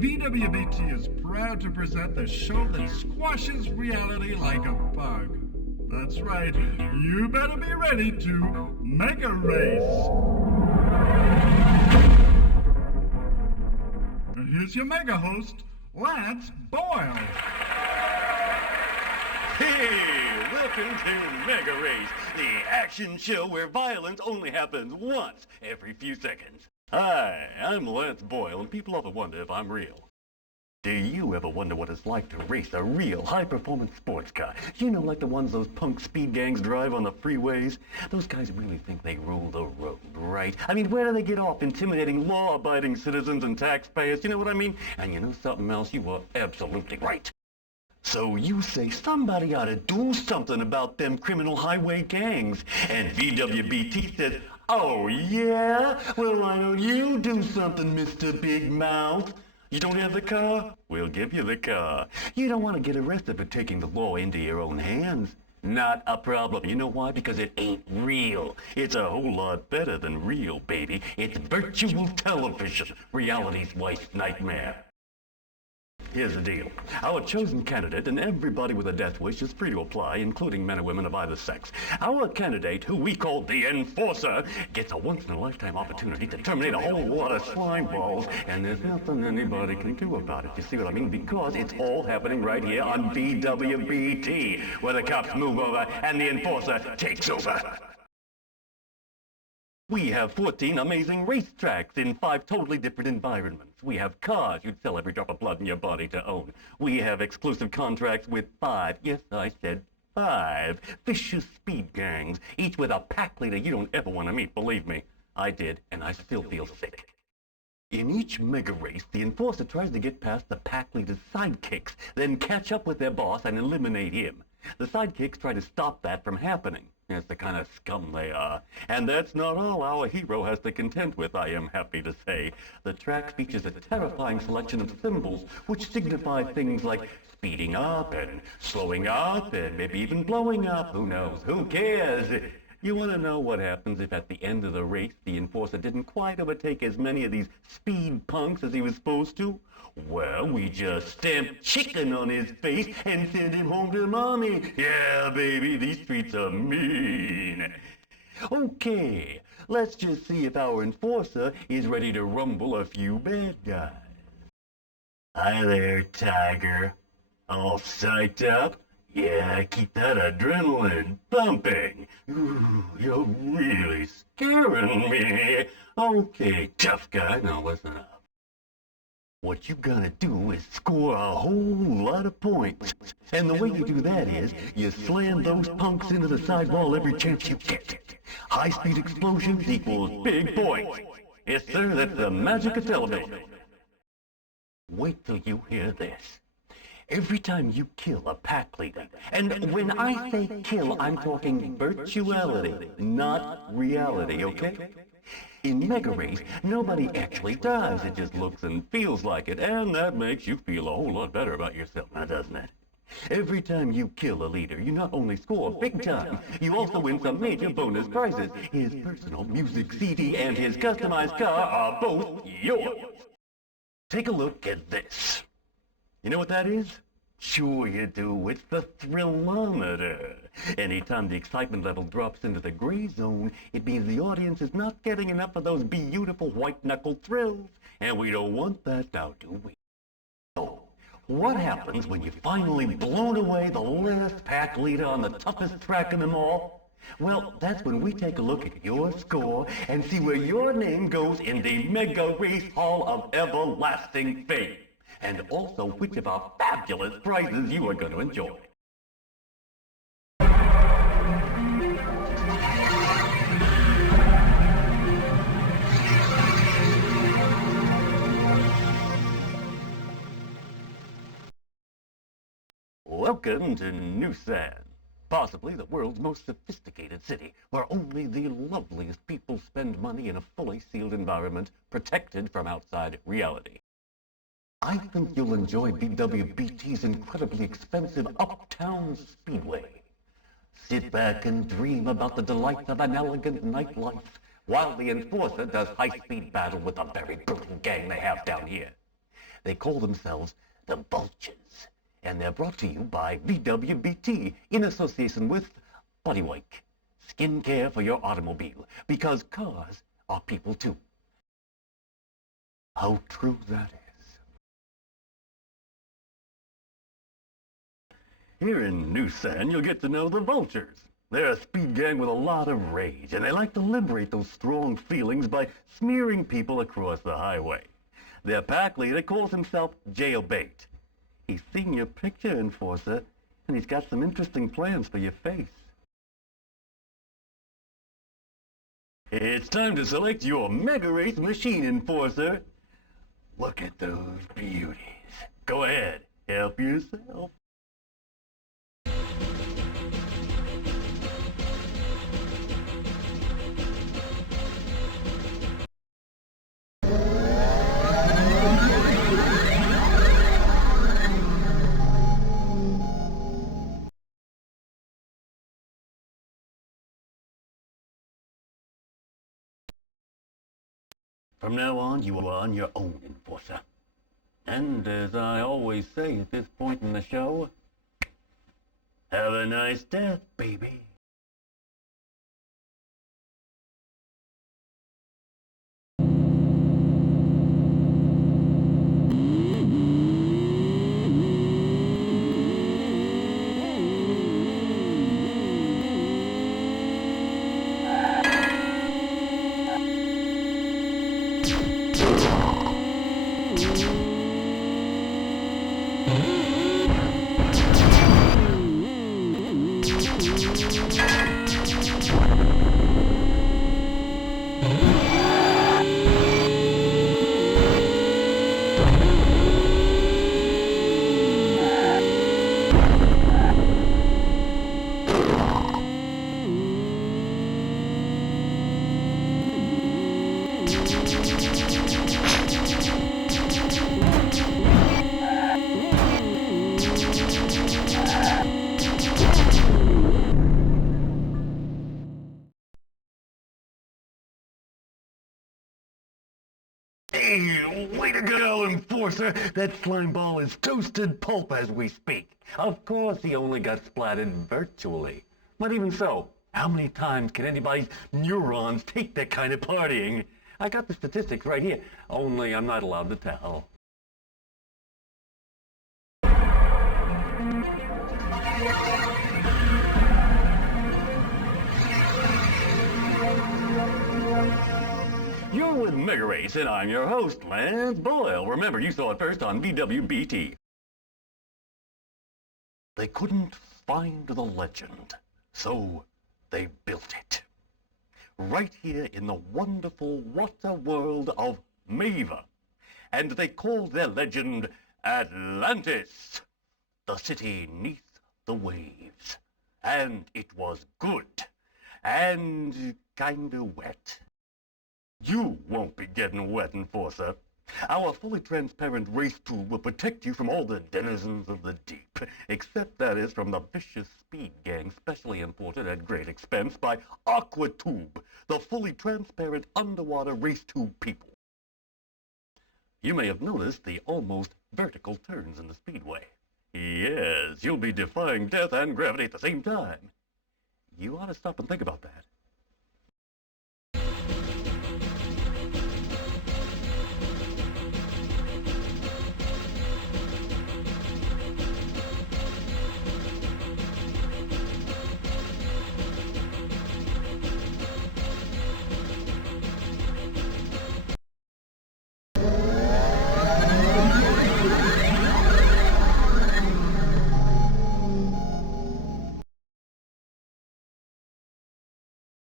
VWBT is proud to present the show that squashes reality like a bug. That's right, you better be ready to MegaRace. And here's your mega host, Lance Boyle. Hey, welcome to MegaRace, the action show where violence only happens once every few seconds. Hi, I'm Lance Boyle, and people often wonder if I'm real. Do you ever wonder what it's like to race a real high-performance sports car? You know, like the ones those punk speed gangs drive on the freeways? Those guys really think they rule the road, right? I mean, where do they get off intimidating law-abiding citizens and taxpayers? You know what I mean? And you know something else? You are absolutely right. So you say somebody ought to do something about them criminal highway gangs. And VWBT says, oh yeah? Well, why don't you do something, Mr. Big Mouth? You don't have the car? We'll give you the car. You don't want to get arrested for taking the law into your own hands. Not a problem. You know why? Because it ain't real. It's a whole lot better than real, baby. It's virtual television. Reality's worst nightmare. Here's the deal. Our chosen candidate, and everybody with a death wish, is free to apply, including men and women of either sex. Our candidate, who we call the Enforcer, gets a once-in-a-lifetime opportunity to terminate a whole lot of slime balls, and there's nothing anybody can do about it, you see what I mean? Because it's all happening right here on VWBT, where the cops move over and the Enforcer takes over. We have 14 amazing racetracks in 5 totally different environments. We have cars you'd sell every drop of blood in your body to own. We have exclusive contracts with 5, yes, I said 5, vicious speed gangs, each with a pack leader you don't ever want to meet, believe me. I did, and I still feel sick. In each mega race, the Enforcer tries to get past the pack leader's sidekicks, then catch up with their boss and eliminate him. The sidekicks try to stop that from happening. That's the kind of scum they are. And that's not all our hero has to contend with, I am happy to say. The track features a terrifying selection of symbols which signify things like speeding up and slowing up and maybe even blowing up. Who knows? Who cares? You want to know what happens if at the end of the race the Enforcer didn't quite overtake as many of these speed punks as he was supposed to? Well, we just stamp chicken on his face and send him home to mommy. Yeah, baby, these streets are mean. Okay, let's just see if our Enforcer is ready to rumble a few bad guys. Hi there, Tiger. All psyched up? Yeah, keep that adrenaline pumping. Ooh, you're really scaring me. Okay, tough guy, now listen up. What you gotta do is score a whole lot of points. And the way you do that is, you slam those punks into the sidewall every chance you get. High-speed explosions equals big points. Yes, sir, that's the magic of television. Wait till you hear this. Every time you kill a pack leader, and when I say kill, I'm talking virtuality, not reality, okay? In MegaRace, nobody actually dies, it just looks and feels like it, and that makes you feel a whole lot better about yourself, now doesn't it? Every time you kill a leader, you not only score big time, you also win some major bonus prizes. His personal music CD and his customized car are both yours. Take a look at this. You know what that is? Sure you do. It's the thrillometer. Anytime the excitement level drops into the gray zone, it means the audience is not getting enough of those beautiful white-knuckle thrills. And we don't want that now, do we? So, what happens when you've finally blown away the last pack leader on the toughest track in them all? Well, that's when we take a look at your score and see where your name goes in the MegaRace Hall of Everlasting Fame. And also which of our fabulous prizes you are going to enjoy. Welcome to Noosan, possibly the world's most sophisticated city, where only the loveliest people spend money in a fully sealed environment, protected from outside reality. I think you'll enjoy VWBT's incredibly expensive Uptown Speedway. Sit back and dream about the delights of an elegant nightlife, while the Enforcer does high-speed battle with the very brutal gang they have down here. They call themselves the Vultures, and they're brought to you by VWBT in association with Bodywick, skincare for your automobile, because cars are people too. How true that is. Here in Noosan, you'll get to know the Vultures. They're a speed gang with a lot of rage, and they like to liberate those strong feelings by smearing people across the highway. Their pack leader calls himself Jailbait. He's seen your picture, Enforcer, and he's got some interesting plans for your face. It's time to select your MegaRace machine, Enforcer. Look at those beauties. Go ahead, help yourself. From now on, you are on your own, Enforcer. And as I always say at this point in the show, have a nice death, baby. Hey, way to go, Enforcer! That slime ball is toasted pulp as we speak. Of course he only got splattered virtually. But even so, how many times can anybody's neurons take that kind of partying? I got the statistics right here, only I'm not allowed to tell. You're with MegaRace, and I'm your host, Lance Boyle. Remember, you saw it first on VWBT. They couldn't find the legend, so they built it. Right here in the wonderful water world of Mava. And they called their legend Atlantis, the city 'neath the waves. And it was good, and kinda wet. You won't be getting wet, Enforcer. Our fully transparent race tube will protect you from all the denizens of the deep, except that is from the vicious speed gang specially imported at great expense by AquaTube, the fully transparent underwater race tube people. You may have noticed the almost vertical turns in the speedway. Yes, you'll be defying death and gravity at the same time. You ought to stop and think about that.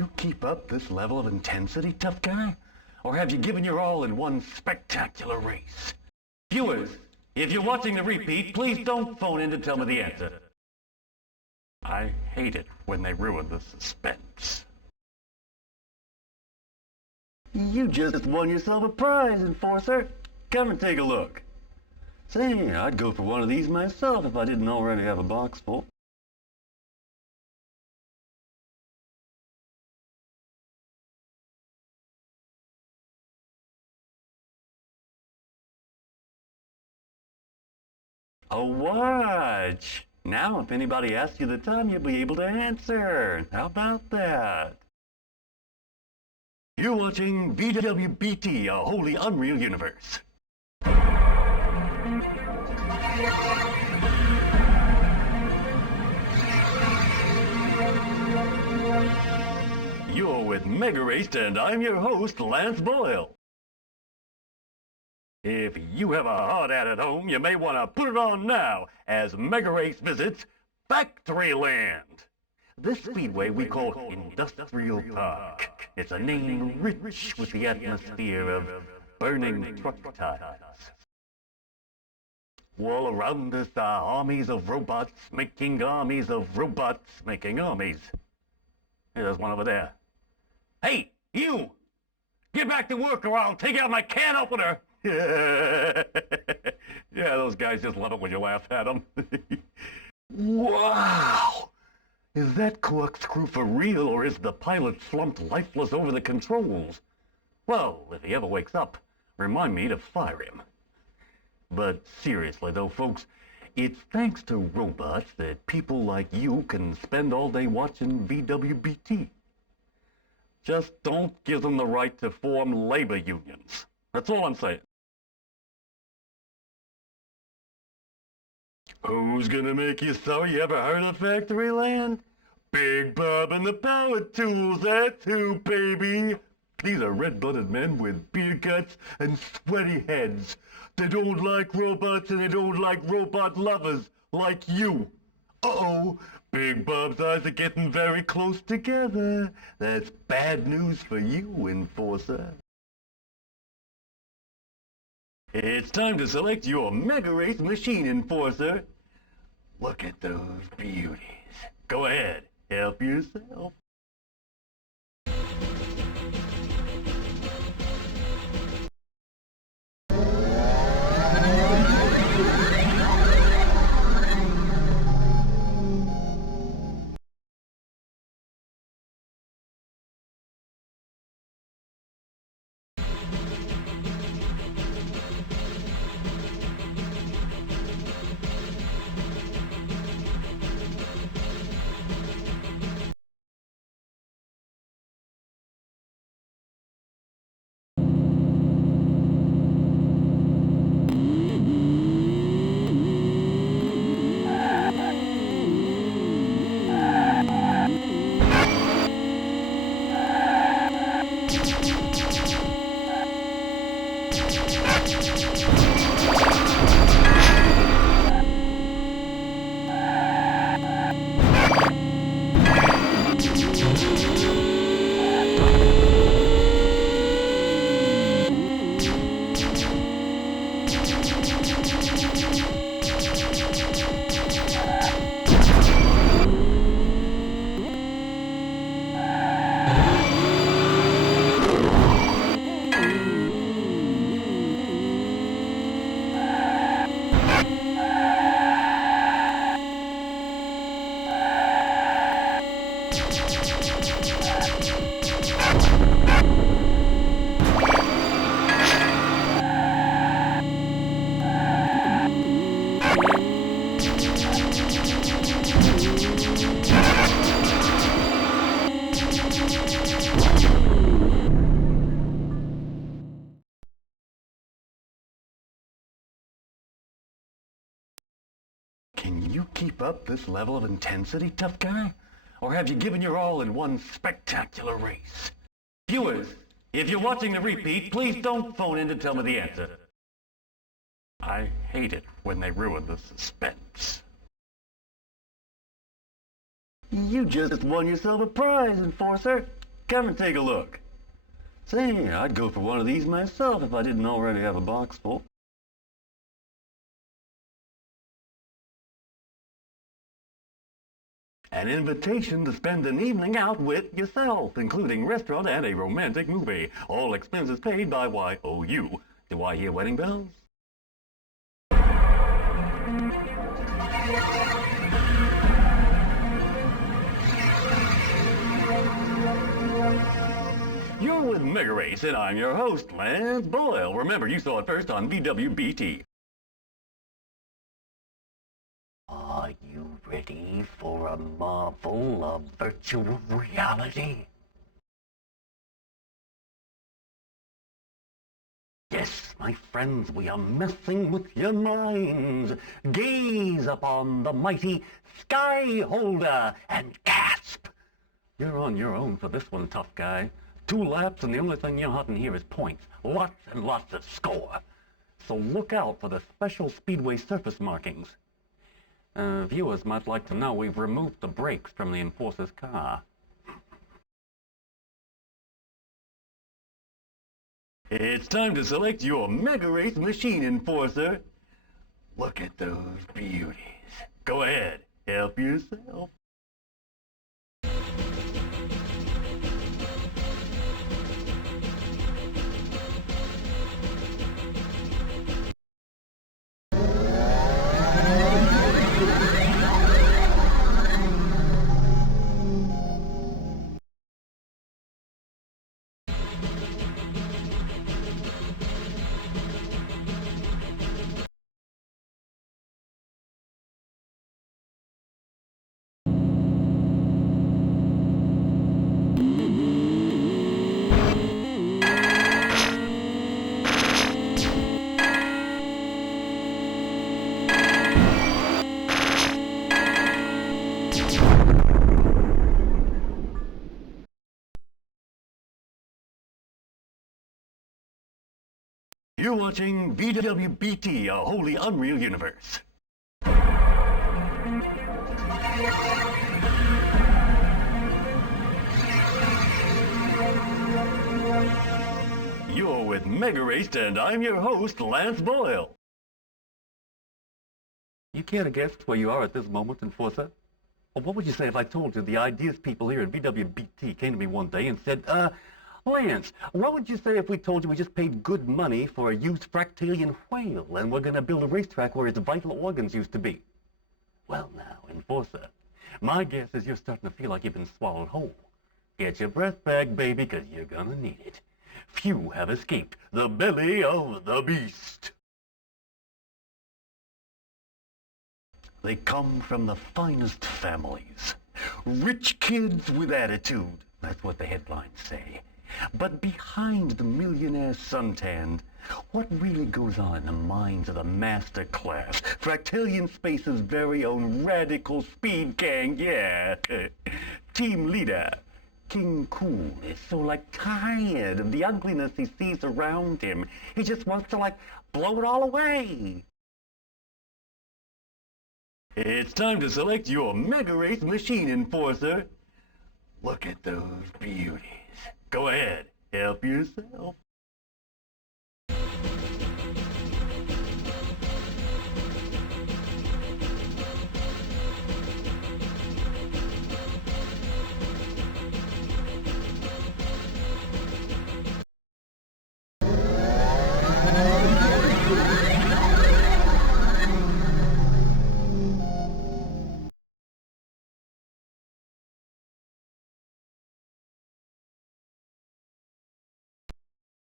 you keep up this level of intensity, tough guy? Or have you given your all in one spectacular race? Viewers, if you're watching the repeat, please don't phone in to tell me the answer. I hate it when they ruin the suspense. You just won yourself a prize, Enforcer. Come and take a look. Say, I'd go for one of these myself if I didn't already have a box full. A watch! Now, if anybody asks you the time, you'll be able to answer. How about that? You're watching VWBT, a wholly unreal universe. You're with MegaRace, and I'm your host, Lance Boyle. If you have a hard hat at home, you may want to put it on now as MegaRace visits Factoryland. This speedway we call Industrial Park. It's a name rich with the atmosphere of burning truck tires. All around us are armies of robots making armies of robots making armies. Hey, there's one over there. Hey, you! Get back to work or I'll take out my can opener! Yeah, those guys just love it when you laugh at them. Wow! Is that corkscrew for real, or is the pilot slumped lifeless over the controls? Well, if he ever wakes up, remind me to fire him. But seriously though, folks, it's thanks to robots that people like you can spend all day watching VWBT. Just don't give them the right to form labor unions. That's all I'm saying. Who's gonna make you sorry you ever heard of Factoryland? Big Bob and the Power Tools, that's who, baby! These are red-blooded men with beard cuts and sweaty heads. They don't like robots and they don't like robot lovers like you. Uh-oh, Big Bob's eyes are getting very close together. That's bad news for you, Enforcer. It's time to select your MegaRace machine, Enforcer. Look at those beauties. Go ahead, help yourself. Can you keep up this level of intensity, tough guy? Or have you given your all in one spectacular race? Viewers, if you're watching the repeat, please don't phone in to tell me the answer. I hate it when they ruin the suspense. You just won yourself a prize, Enforcer. Come and take a look. Say, I'd go for one of these myself if I didn't already have a box full. An invitation to spend an evening out with yourself, including restaurant and a romantic movie. All expenses paid by YOU. Do I hear wedding bells? You're with MegaRace, and I'm your host, Lance Boyle. Remember, you saw it first on VWBT. Are you ready for a marvel of virtual reality? Yes, my friends, we are messing with your minds. Gaze upon the mighty Sky Holder and gasp. You're on your own for this one, tough guy. 2 laps and the only thing you're hunting here is points. Lots and lots of score. So look out for the special speedway surface markings. Viewers might like to know we've removed the brakes from the Enforcer's car. It's time to select your MegaRace machine, Enforcer. Look at those beauties. Go ahead, help yourself. You're watching VWBT, a wholly unreal universe. You're with MegaRace, and I'm your host, Lance Boyle. You care to guess where you are at this moment, Enforcer? Or what would you say if I told you the ideas people here at VWBT came to me one day and said, Lance, what would you say if we told you we just paid good money for a used fractalian whale and we're going to build a racetrack where its vital organs used to be? Well now, Enforcer, my guess is you're starting to feel like you've been swallowed whole. Get your breath back, baby, because you're going to need it. Few have escaped the belly of the beast. They come from the finest families. Rich kids with attitude. That's what the headlines say. But behind the millionaire suntanned, what really goes on in the minds of the master class? Fractalian Space's very own radical speed gang, yeah. Team leader, King Cool, is so, tired of the ugliness he sees around him. He just wants to, blow it all away. It's time to select your MegaRace machine, Enforcer. Look at those beauties. Go ahead, help yourself.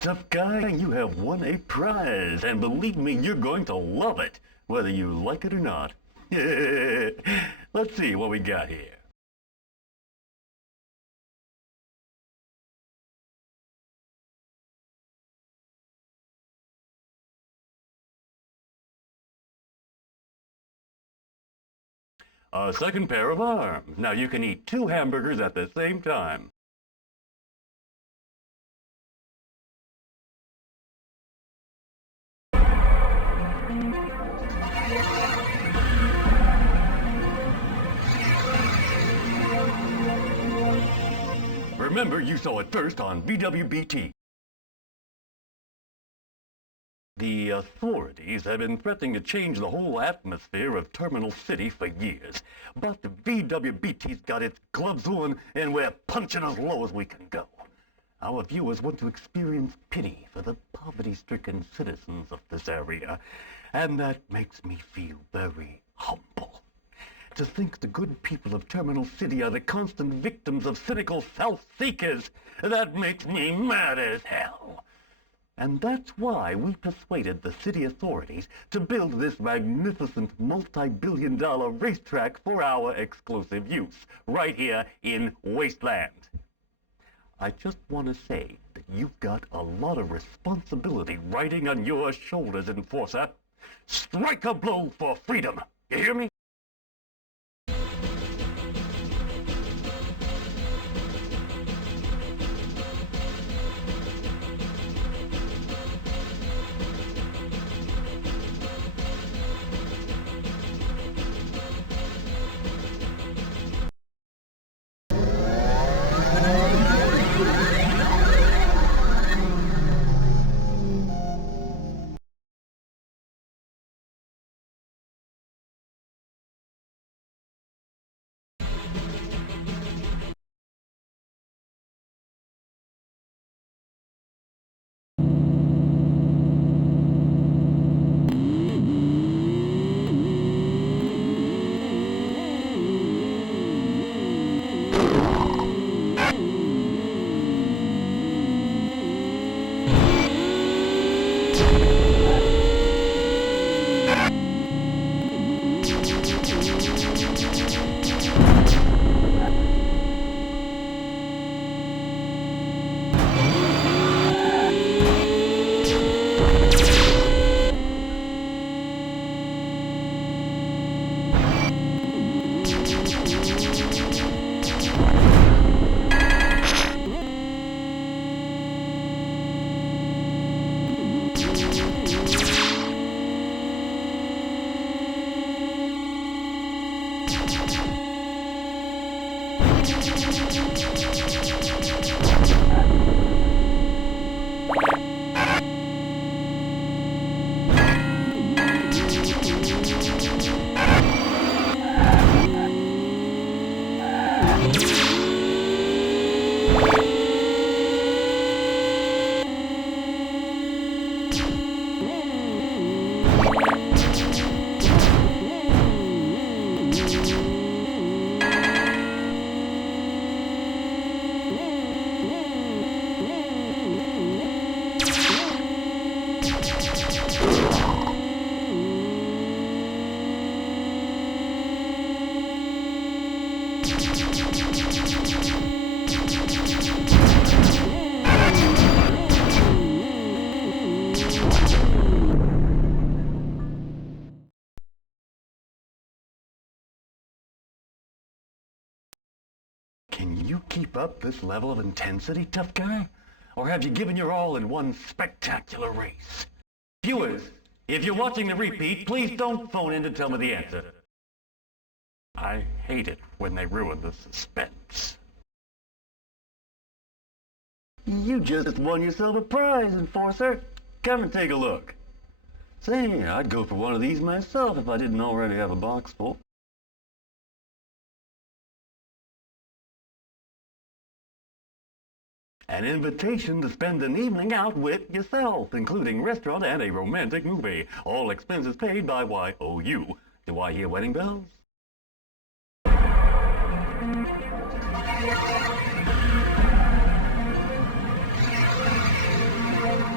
Tough guy, you have won a prize, and believe me, you're going to love it, whether you like it or not. Let's see what we got here. A second pair of arms. Now you can eat 2 hamburgers at the same time. Remember, you saw it first on VWBT. The authorities have been threatening to change the whole atmosphere of Terminal City for years. But the VWBT's got its gloves on, and we're punching as low as we can go. Our viewers want to experience pity for the poverty-stricken citizens of this area, and that makes me feel very humble. To think the good people of Terminal City are the constant victims of cynical self-seekers, that makes me mad as hell. And that's why we persuaded the city authorities to build this magnificent multi-billion-dollar racetrack for our exclusive use, right here in Wasteland. I just want to say that you've got a lot of responsibility riding on your shoulders, Enforcer. Strike a blow for freedom. You hear me? Can you keep up this level of intensity, tough guy? Or have you given your all in one spectacular race? Viewers, if you're watching the repeat, please don't phone in to tell me the answer. I hate it when they ruin the suspense. You just won yourself a prize, Enforcer. Come and take a look. Say, I'd go for one of these myself if I didn't already have a box full. An invitation to spend an evening out with yourself, including restaurant and a romantic movie. All expenses paid by YOU. Do I hear wedding bells?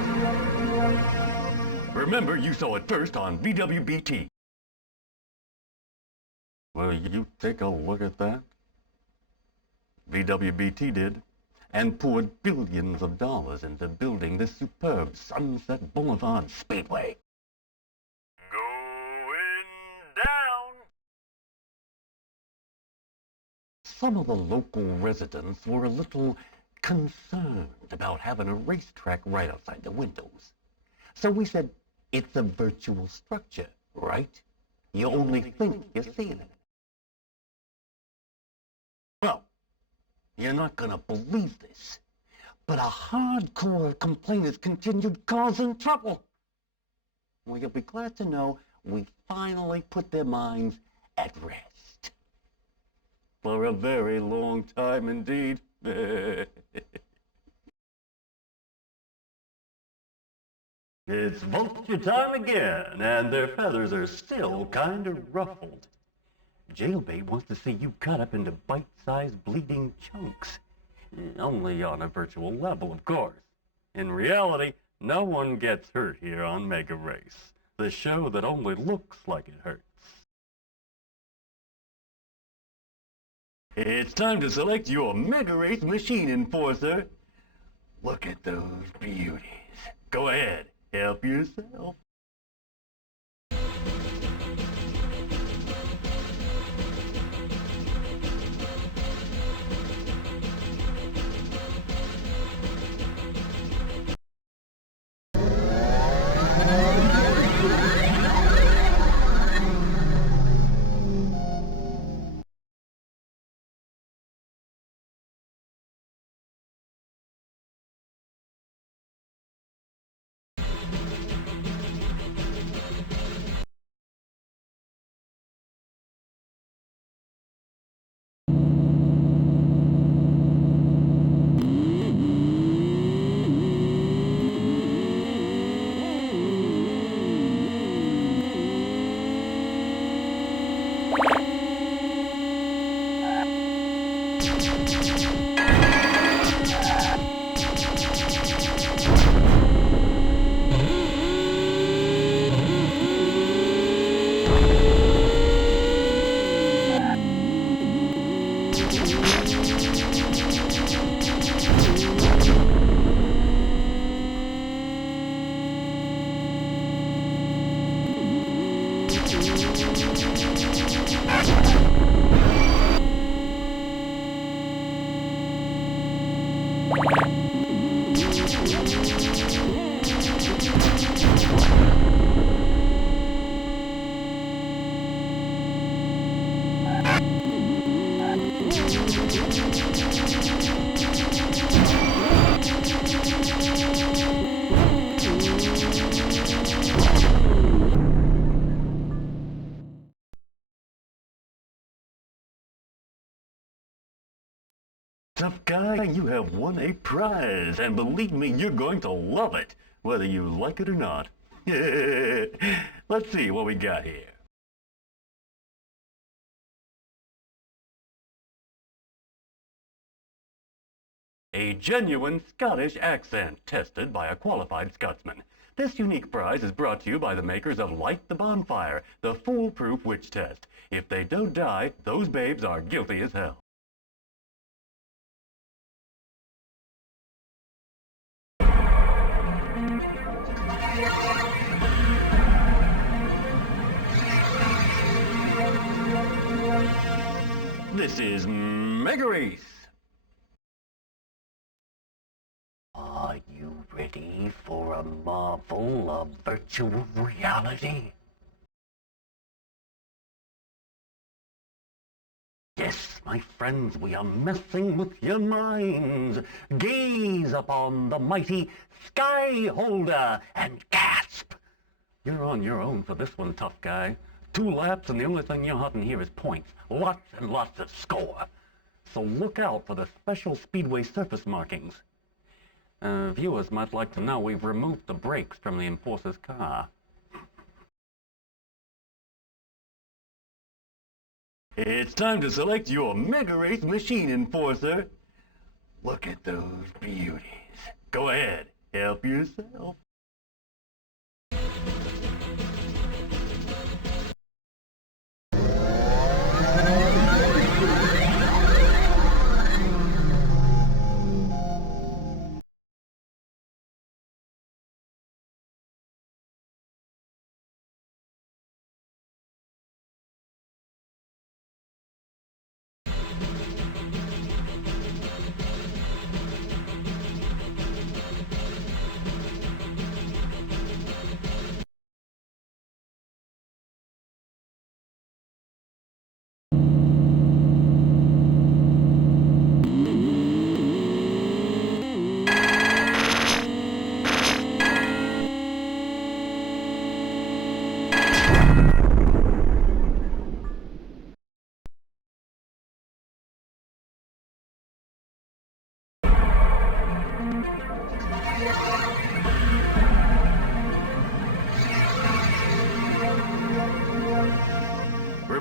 Remember, you saw it first on VWBT. Well, you take a look at that. VWBT did, and poured billions of dollars into building this superb Sunset Boulevard Speedway. Going down! Some of the local residents were a little concerned about having a racetrack right outside the windows. So we said, it's a virtual structure, right? You only think you're seeing it. Well, you're not gonna believe this, but a hardcore of complainers continued causing trouble. Well, you'll be glad to know we finally put their minds at rest. For a very long time indeed. It's vulture time again, and their feathers are still kind of ruffled. Jailbait wants to see you cut up into bite-sized bleeding chunks. Only on a virtual level, of course. In reality, no one gets hurt here on MegaRace, the show that only looks like it hurts. It's time to select your MegaRace machine enforcer. Look at those beauties. Go ahead, help yourself. Tough guy, you have won a prize, and believe me, you're going to love it, whether you like it or not. Let's see what we got here. A genuine Scottish accent, tested by a qualified Scotsman. This unique prize is brought to you by the makers of Light the Bonfire, the foolproof witch test. If they don't die, those babes are guilty as hell. This is MegaRace. Are you ready for a marvel of virtual reality? Yes, my friends, we are messing with your minds. Gaze upon the mighty Skyholder and gasp. You're on your own for this one, tough guy. 2 laps and the only thing you're hunting here is points. Lots and lots of score. So look out for the special speedway surface markings. Viewers might like to know we've removed the brakes from the enforcer's car. It's time to select your MegaRace machine enforcer. Look at those beauties. Go ahead, help yourself.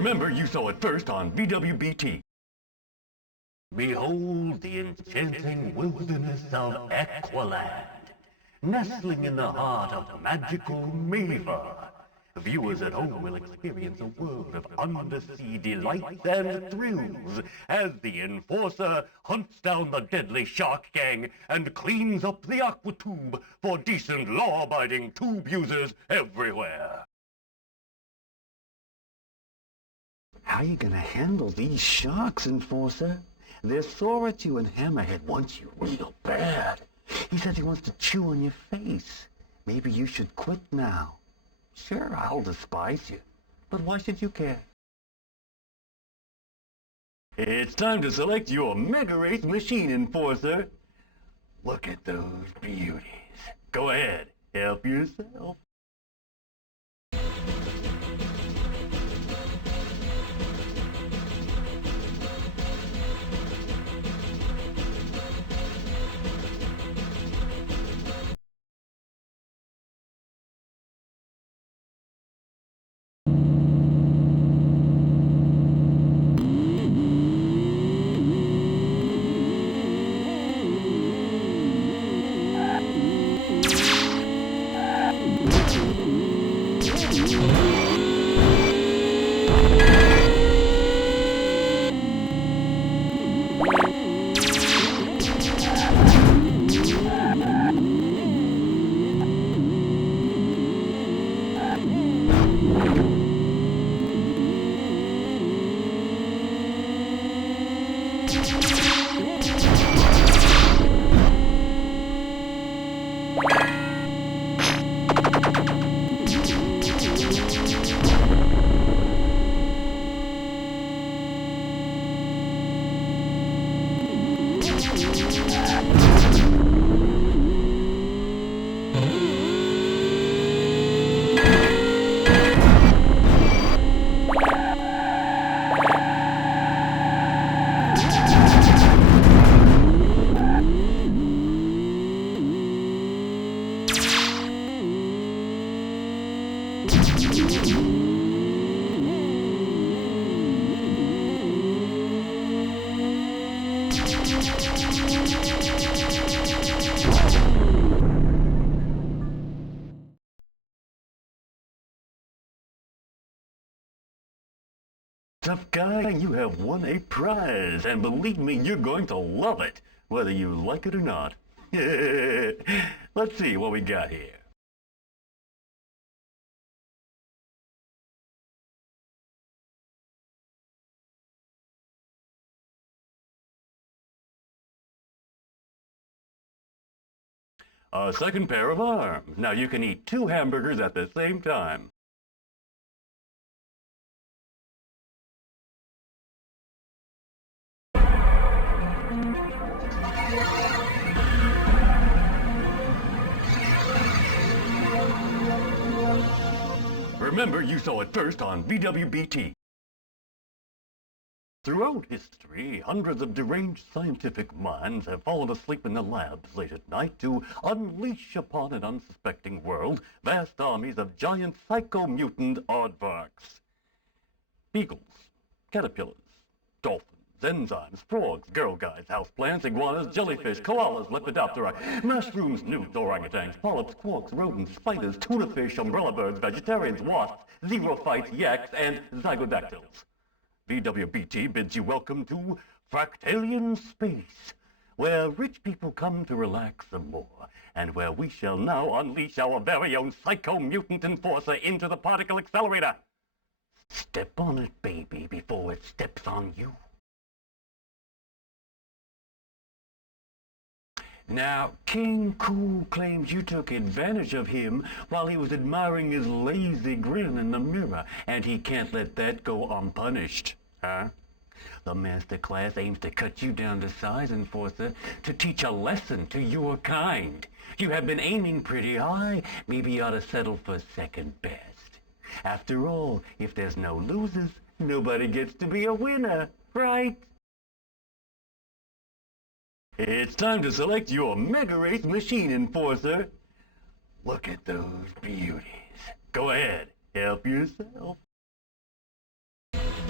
Remember, you saw it first on VWBT. Behold the enchanting wilderness of Aqualand, nestling in the heart of magical Mava. Viewers at home will experience a world of undersea delights and thrills as the Enforcer hunts down the deadly shark gang and cleans up the aqua tube for decent, law-abiding tube users everywhere. How you gonna handle these sharks, Enforcer? They're sore at you, and Hammerhead wants you real bad. He says he wants to chew on your face. Maybe you should quit now. Sure, I'll despise you, but why should you care? It's time to select your MegaRace machine, Enforcer. Look at those beauties. Go ahead, help yourself. Tough guy, you have won a prize, and believe me, you're going to love it, whether you like it or not. Let's see what we got here. A second pair of arms. Now you can eat 2 hamburgers at the same time. Remember, you saw it first on VWBT. Throughout history, hundreds of deranged scientific minds have fallen asleep in the labs late at night to unleash upon an unsuspecting world vast armies of giant psycho-mutant aardvarks. Beagles, caterpillars, dolphins, enzymes, frogs, girl guides, houseplants, iguanas, jellyfish, koalas, lepidoptera, mushrooms, newts, orangutans, polyps, quarks, rodents, spiders, tuna fish, umbrella birds, vegetarians, wasps, xerophytes, yaks, and zygodactyls. VWBT bids you welcome to Fractalian Space, where rich people come to relax some more, and where we shall now unleash our very own psycho-mutant enforcer into the particle accelerator. Step on it, baby, before it steps on you. Now, King Cool claims you took advantage of him while he was admiring his lazy grin in the mirror, and he can't let that go unpunished, huh? The master class aims to cut you down to size, Enforcer, to teach a lesson to your kind. You have been aiming pretty high. Maybe you ought to settle for second best. After all, if there's no losers, nobody gets to be a winner, right? It's time to select your MegaRace machine, Enforcer. Look at those beauties. Go ahead, help yourself.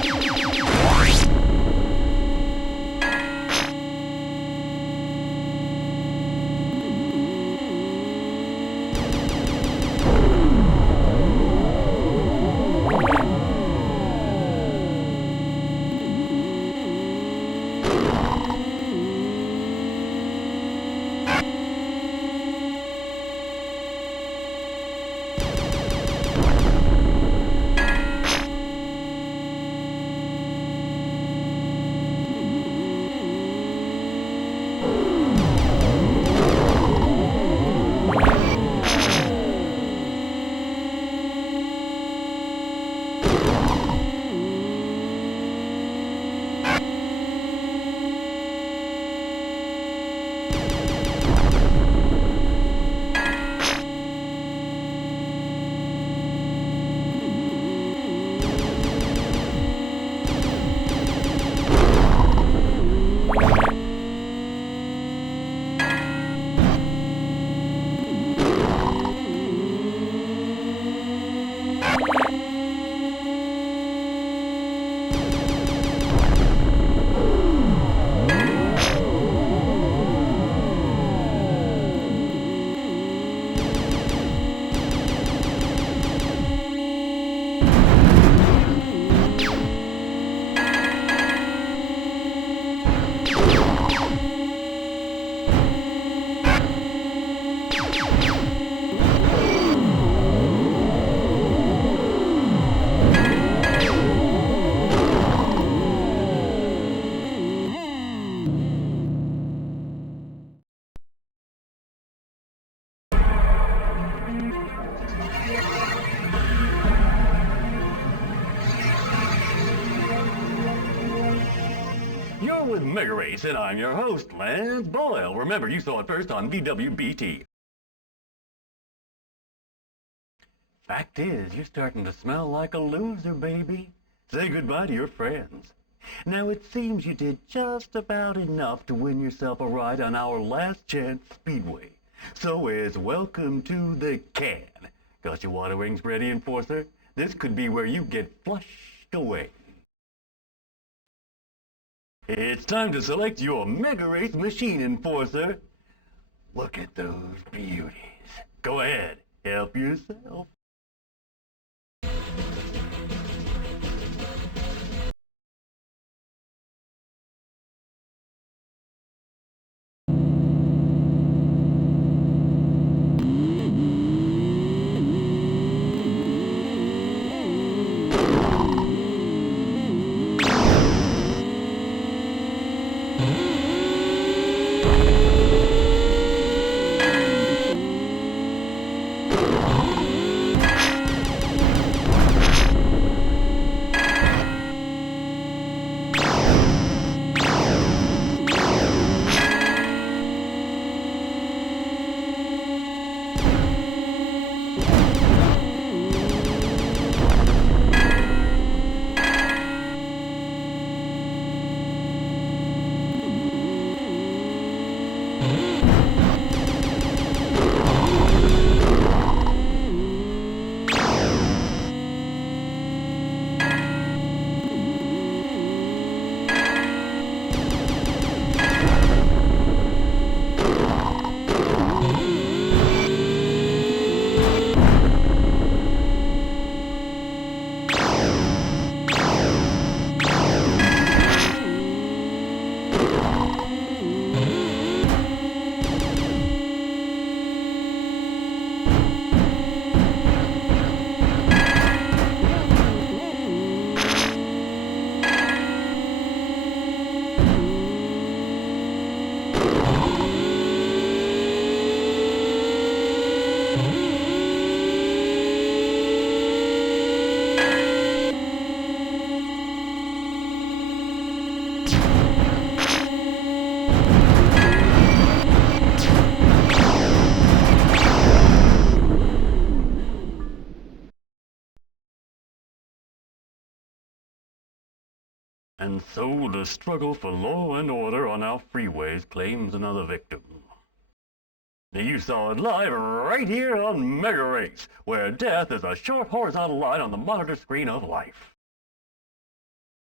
You're with MegaRace, and I'm your host, Lance Boyle. Remember, you saw it first on VWBT. Fact is, you're starting to smell like a loser, baby. Say goodbye to your friends. Now, it seems you did just about enough to win yourself a ride on our Last Chance Speedway. So as welcome to the can. Got your water wings ready, Enforcer? This could be where you get flushed away. It's time to select your MegaRace machine, Enforcer. Look at those beauties. Go ahead, help yourself. And so the struggle for law and order on our freeways claims another victim. Now you saw it live right here on MegaRace, where death is a short horizontal line on the monitor screen of life.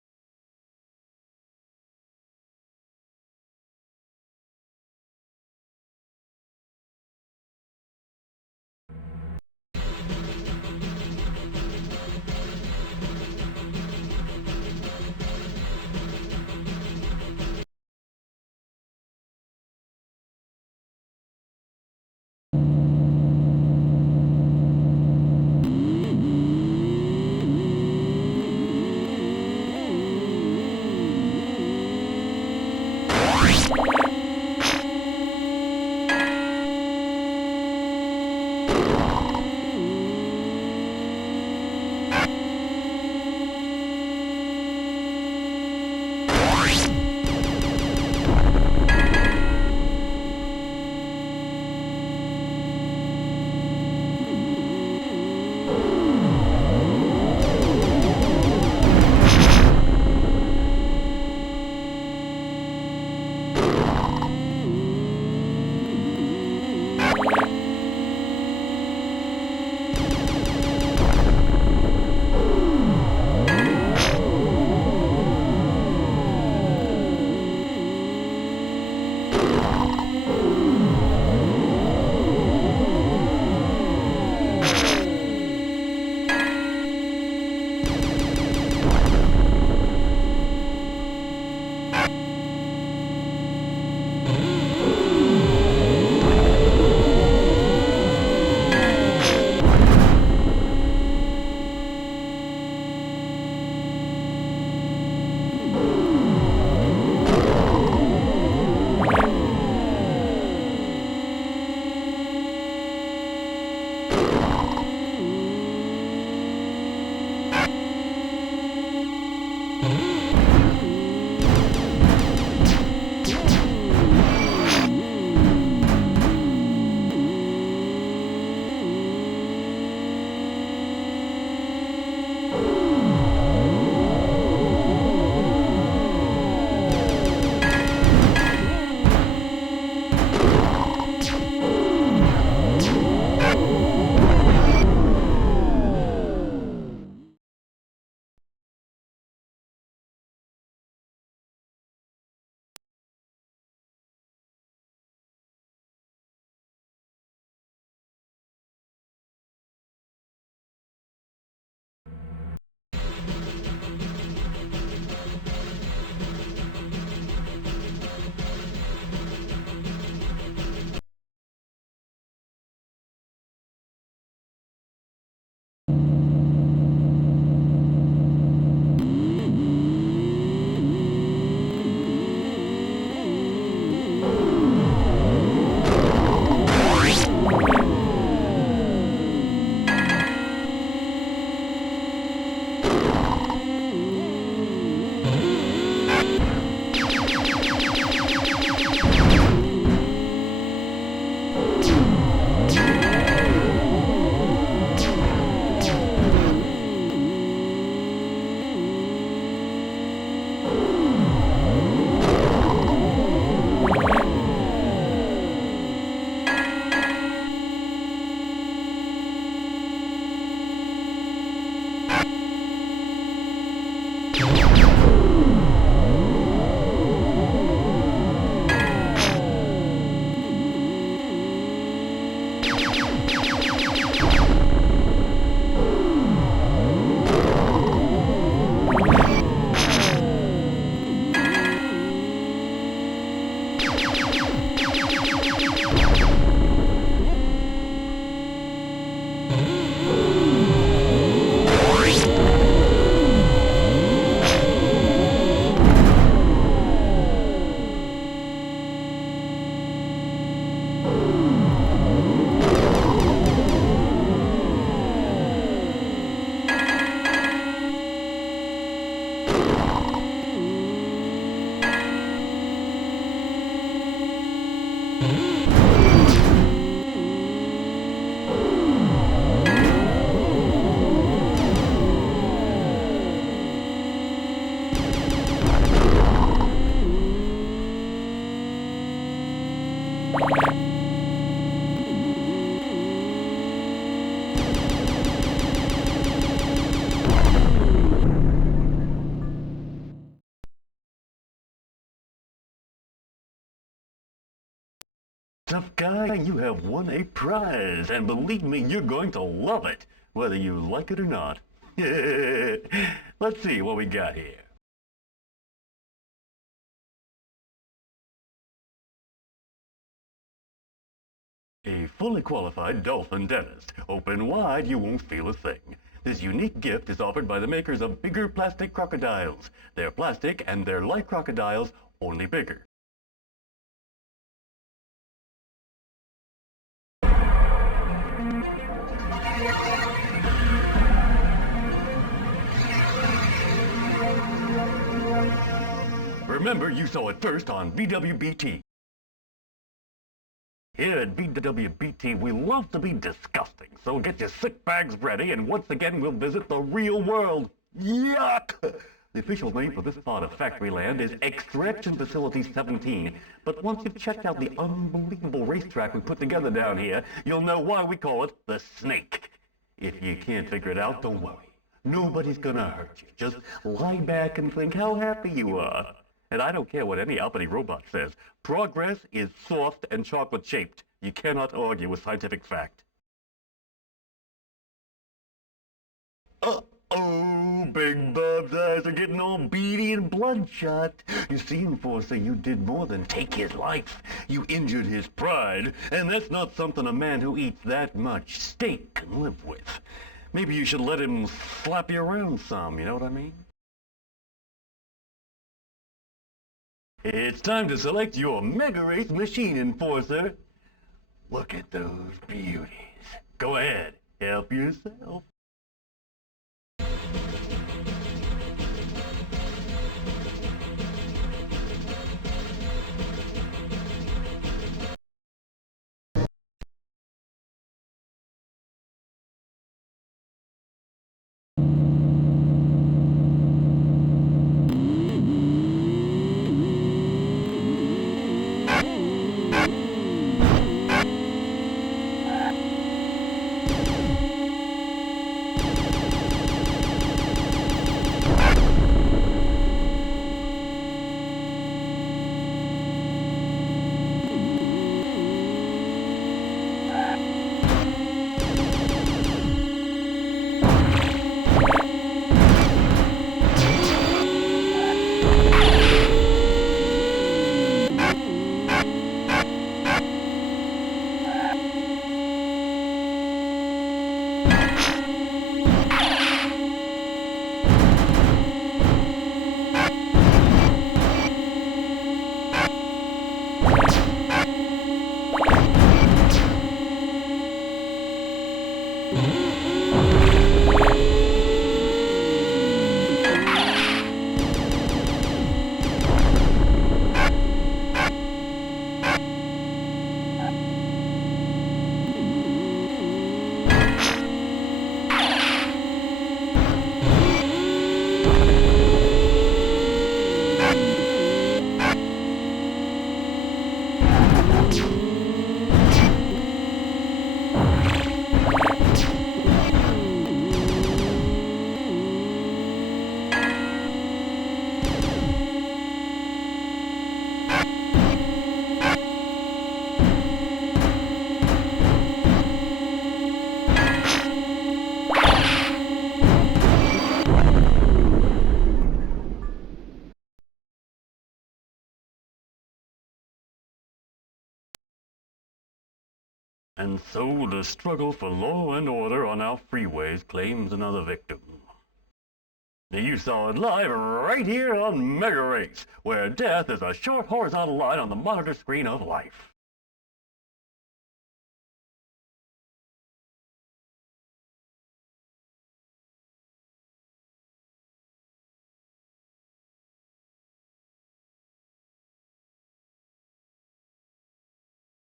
Tough guy, you have won a prize, and believe me, you're going to love it, whether you like it or not. Let's see what we got here. A fully qualified dolphin dentist. Open wide, you won't feel a thing. This unique gift is offered by the makers of bigger plastic crocodiles. They're plastic and they're like crocodiles, only bigger. Remember, you saw it first on BWBT. Here at BWBT, we love to be disgusting, so get your sick bags ready, and once again, we'll visit the real world. Yuck! The official name for this part of Factoryland is Extraction Facility 17, but once you've checked out the unbelievable racetrack we put together down here, you'll know why we call it the Snake. If you can't figure it out, don't worry. Nobody's gonna hurt you. Just lie back and think how happy you are. And I don't care what any uppity robot says. Progress is soft and chocolate-shaped. You cannot argue with scientific fact. Uh-oh, Big Bob's eyes are getting all beady and bloodshot. You see, Enforcer, you did more than take his life. You injured his pride, and that's not something a man who eats that much steak can live with. Maybe you should let him slap you around some, you know what I mean? It's time to select your MegaRace machine, Enforcer. Look at those beauties. Go ahead, help yourself. And so the struggle for law and order on our freeways claims another victim. You saw it live right here on MegaRace, where death is a short horizontal line on the monitor screen of life.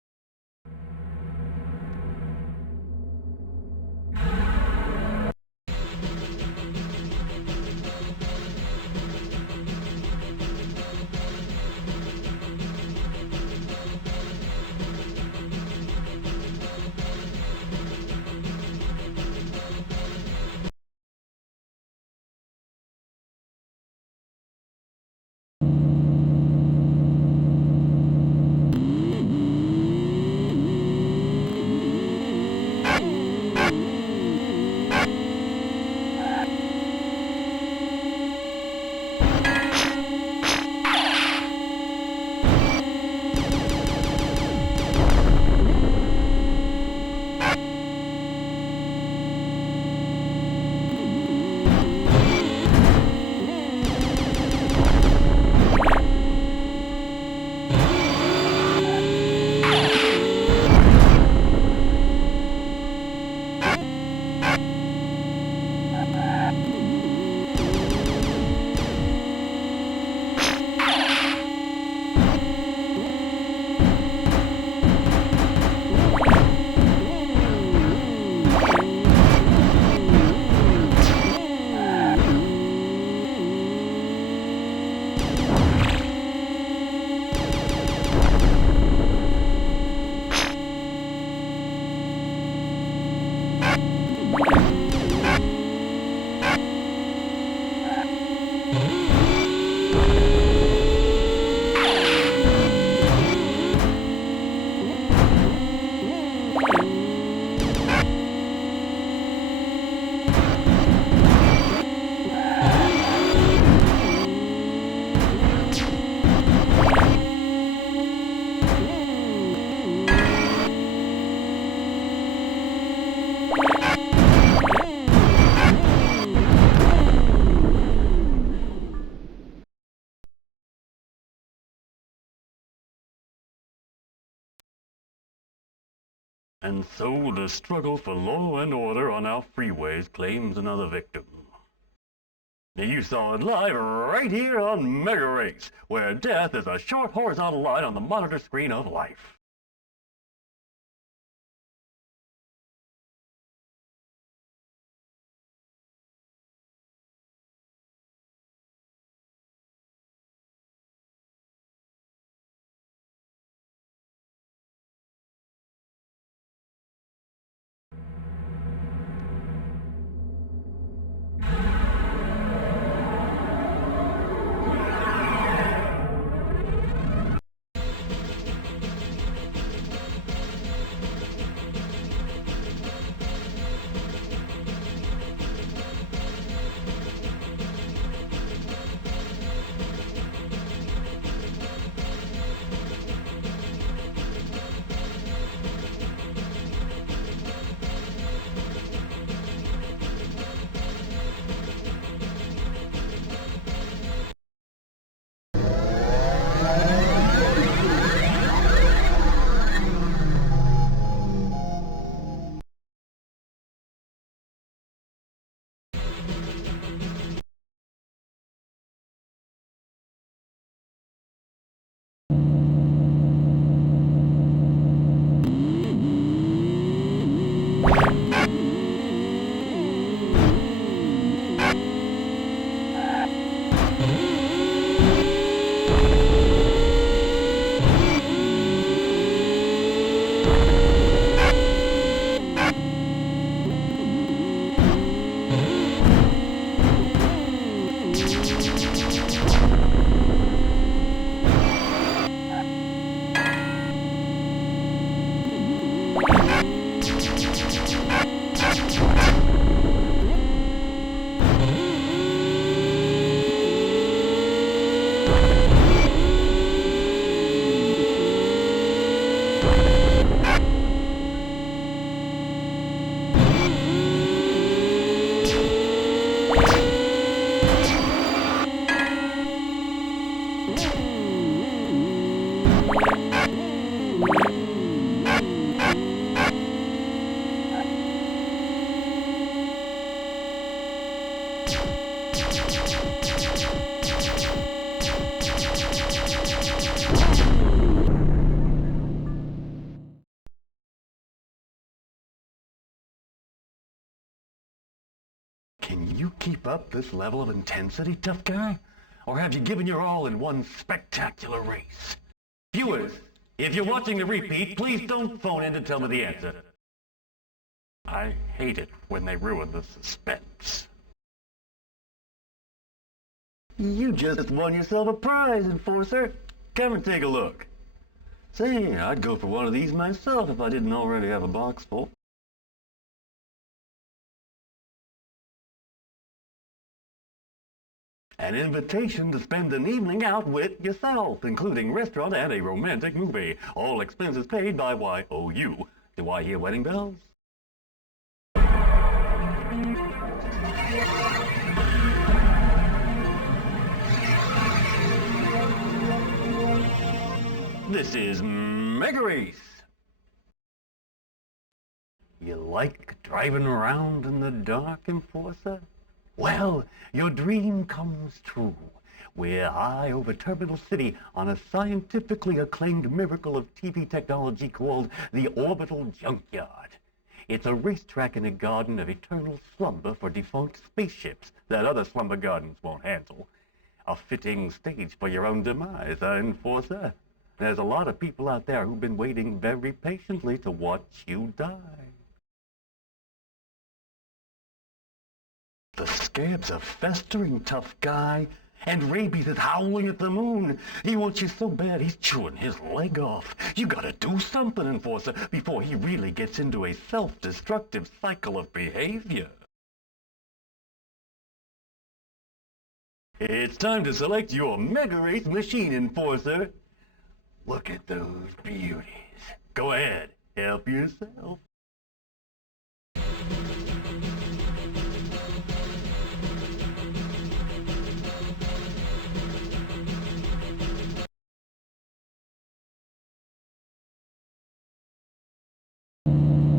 And so the struggle for law and order on our freeways claims another victim. Now you saw it live right here on MegaRace, where death is a short horizontal line on the monitor screen of life. Can you keep up this level of intensity, tough guy? Or have you given your all in one spectacular race? Viewers, if you're watching the repeat, please don't phone in to tell me the answer. I hate it when they ruin the suspense. You just won yourself a prize, Enforcer. Come and take a look. Say, I'd go for one of these myself if I didn't already have a box full. An invitation to spend an evening out with yourself, including restaurant and a romantic movie. All expenses paid by YOU. Do I hear wedding bells? This is MegaRace. You like driving around in the dark, Enforcer? Well, your dream comes true. We're high over Terminal City on a scientifically acclaimed miracle of TV technology called the Orbital Junkyard. It's a racetrack in a garden of eternal slumber for defunct spaceships that other slumber gardens won't handle. A fitting stage for your own demise, Enforcer. There's a lot of people out there who've been waiting very patiently to watch you die. The scabs are festering, tough guy. And rabies is howling at the moon. He wants you so bad he's chewing his leg off. You gotta do something, Enforcer, before he really gets into a self-destructive cycle of behavior. It's time to select your MegaRace machine, Enforcer. Look at those beauties. Go ahead, help yourself.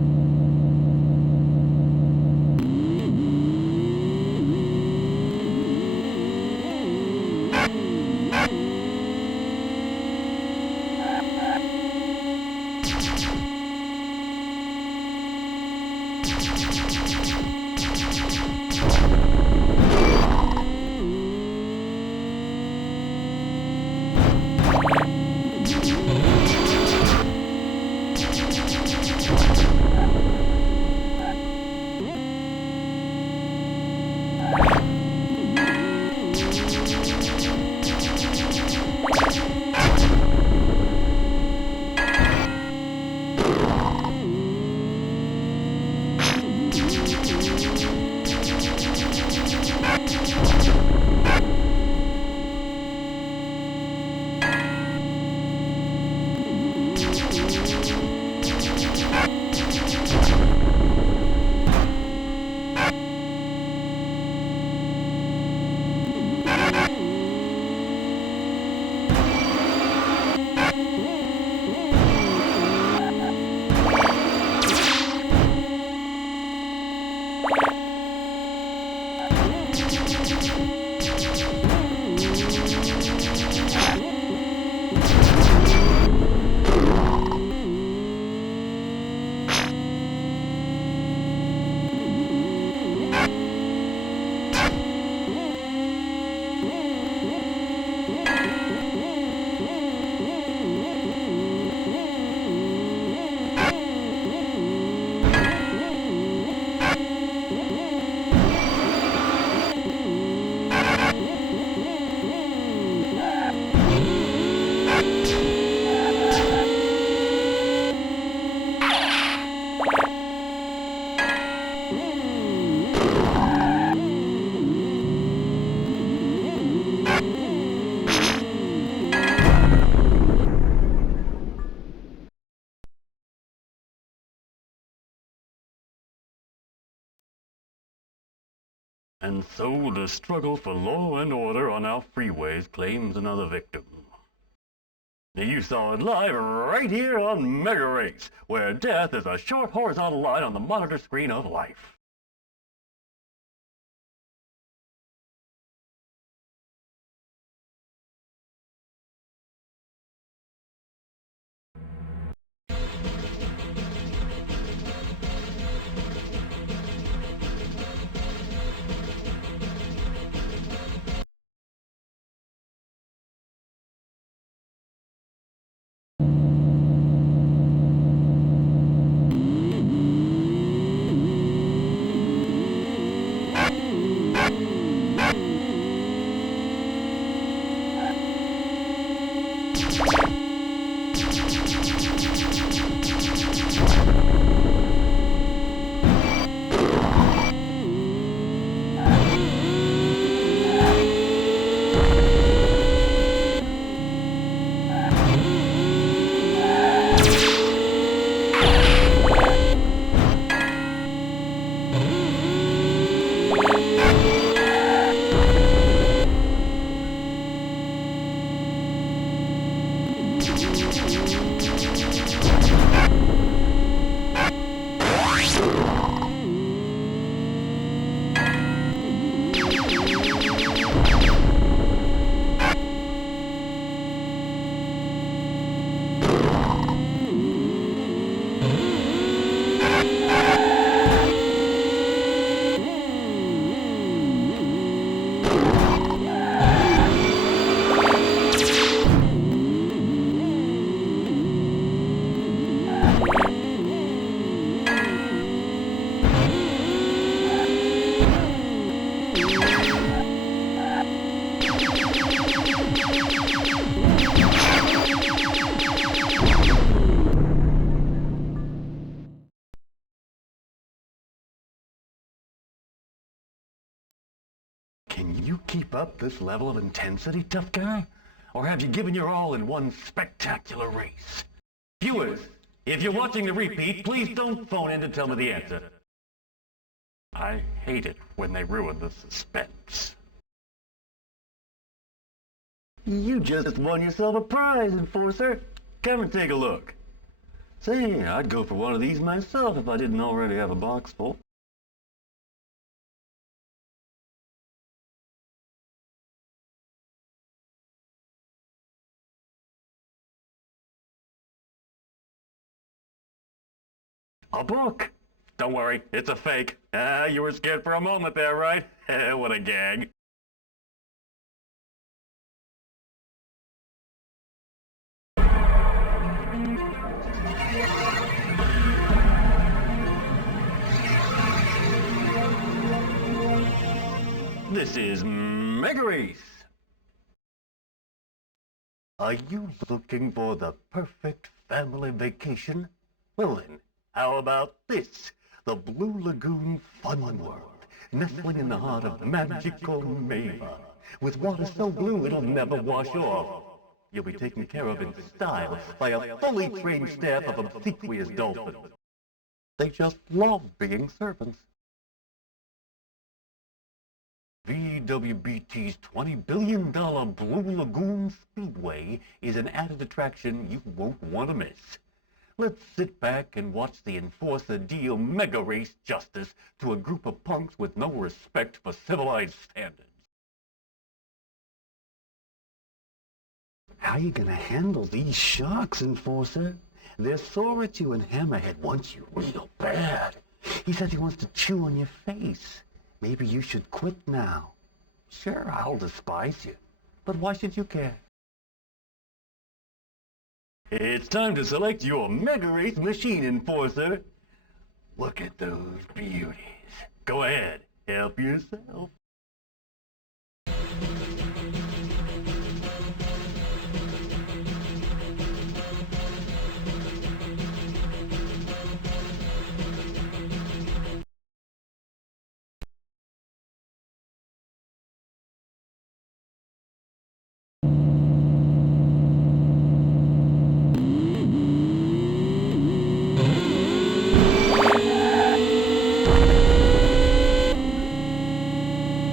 And so the struggle for law and order on our freeways claims another victim. You saw it live right here on MegaRace, where death is a short horizontal line on the monitor screen of life. Can you keep up this level of intensity, tough guy? Or have you given your all in one spectacular race? Viewers, if you're watching the repeat, please don't phone in to tell me the answer. I hate it when they ruin the suspense. You just won yourself a prize, Enforcer. Come and take a look. Say, I'd go for one of these myself if I didn't already have a box full. A book? Don't worry, it's a fake. You were scared for a moment there, right? What a gag. This is MegaRace. Are you looking for the perfect family vacation? Well then, how about this? The Blue Lagoon Fun World, nestling in the heart of magical Mava, with water so blue it'll never wash off. You'll be taken care of in style by a fully trained staff of obsequious dolphins. They just love being servants. VWBT's $20 billion Blue Lagoon Speedway is an added attraction you won't want to miss. Let's sit back and watch the Enforcer deal MegaRace justice to a group of punks with no respect for civilized standards. How you gonna handle these sharks, Enforcer? They're sore at you and Hammerhead wants you real bad. He says he wants to chew on your face. Maybe you should quit now. Sure, I'll despise you, but why should you care? It's time to select your MegaRace machine, Enforcer. Look at those beauties. Go ahead, help yourself.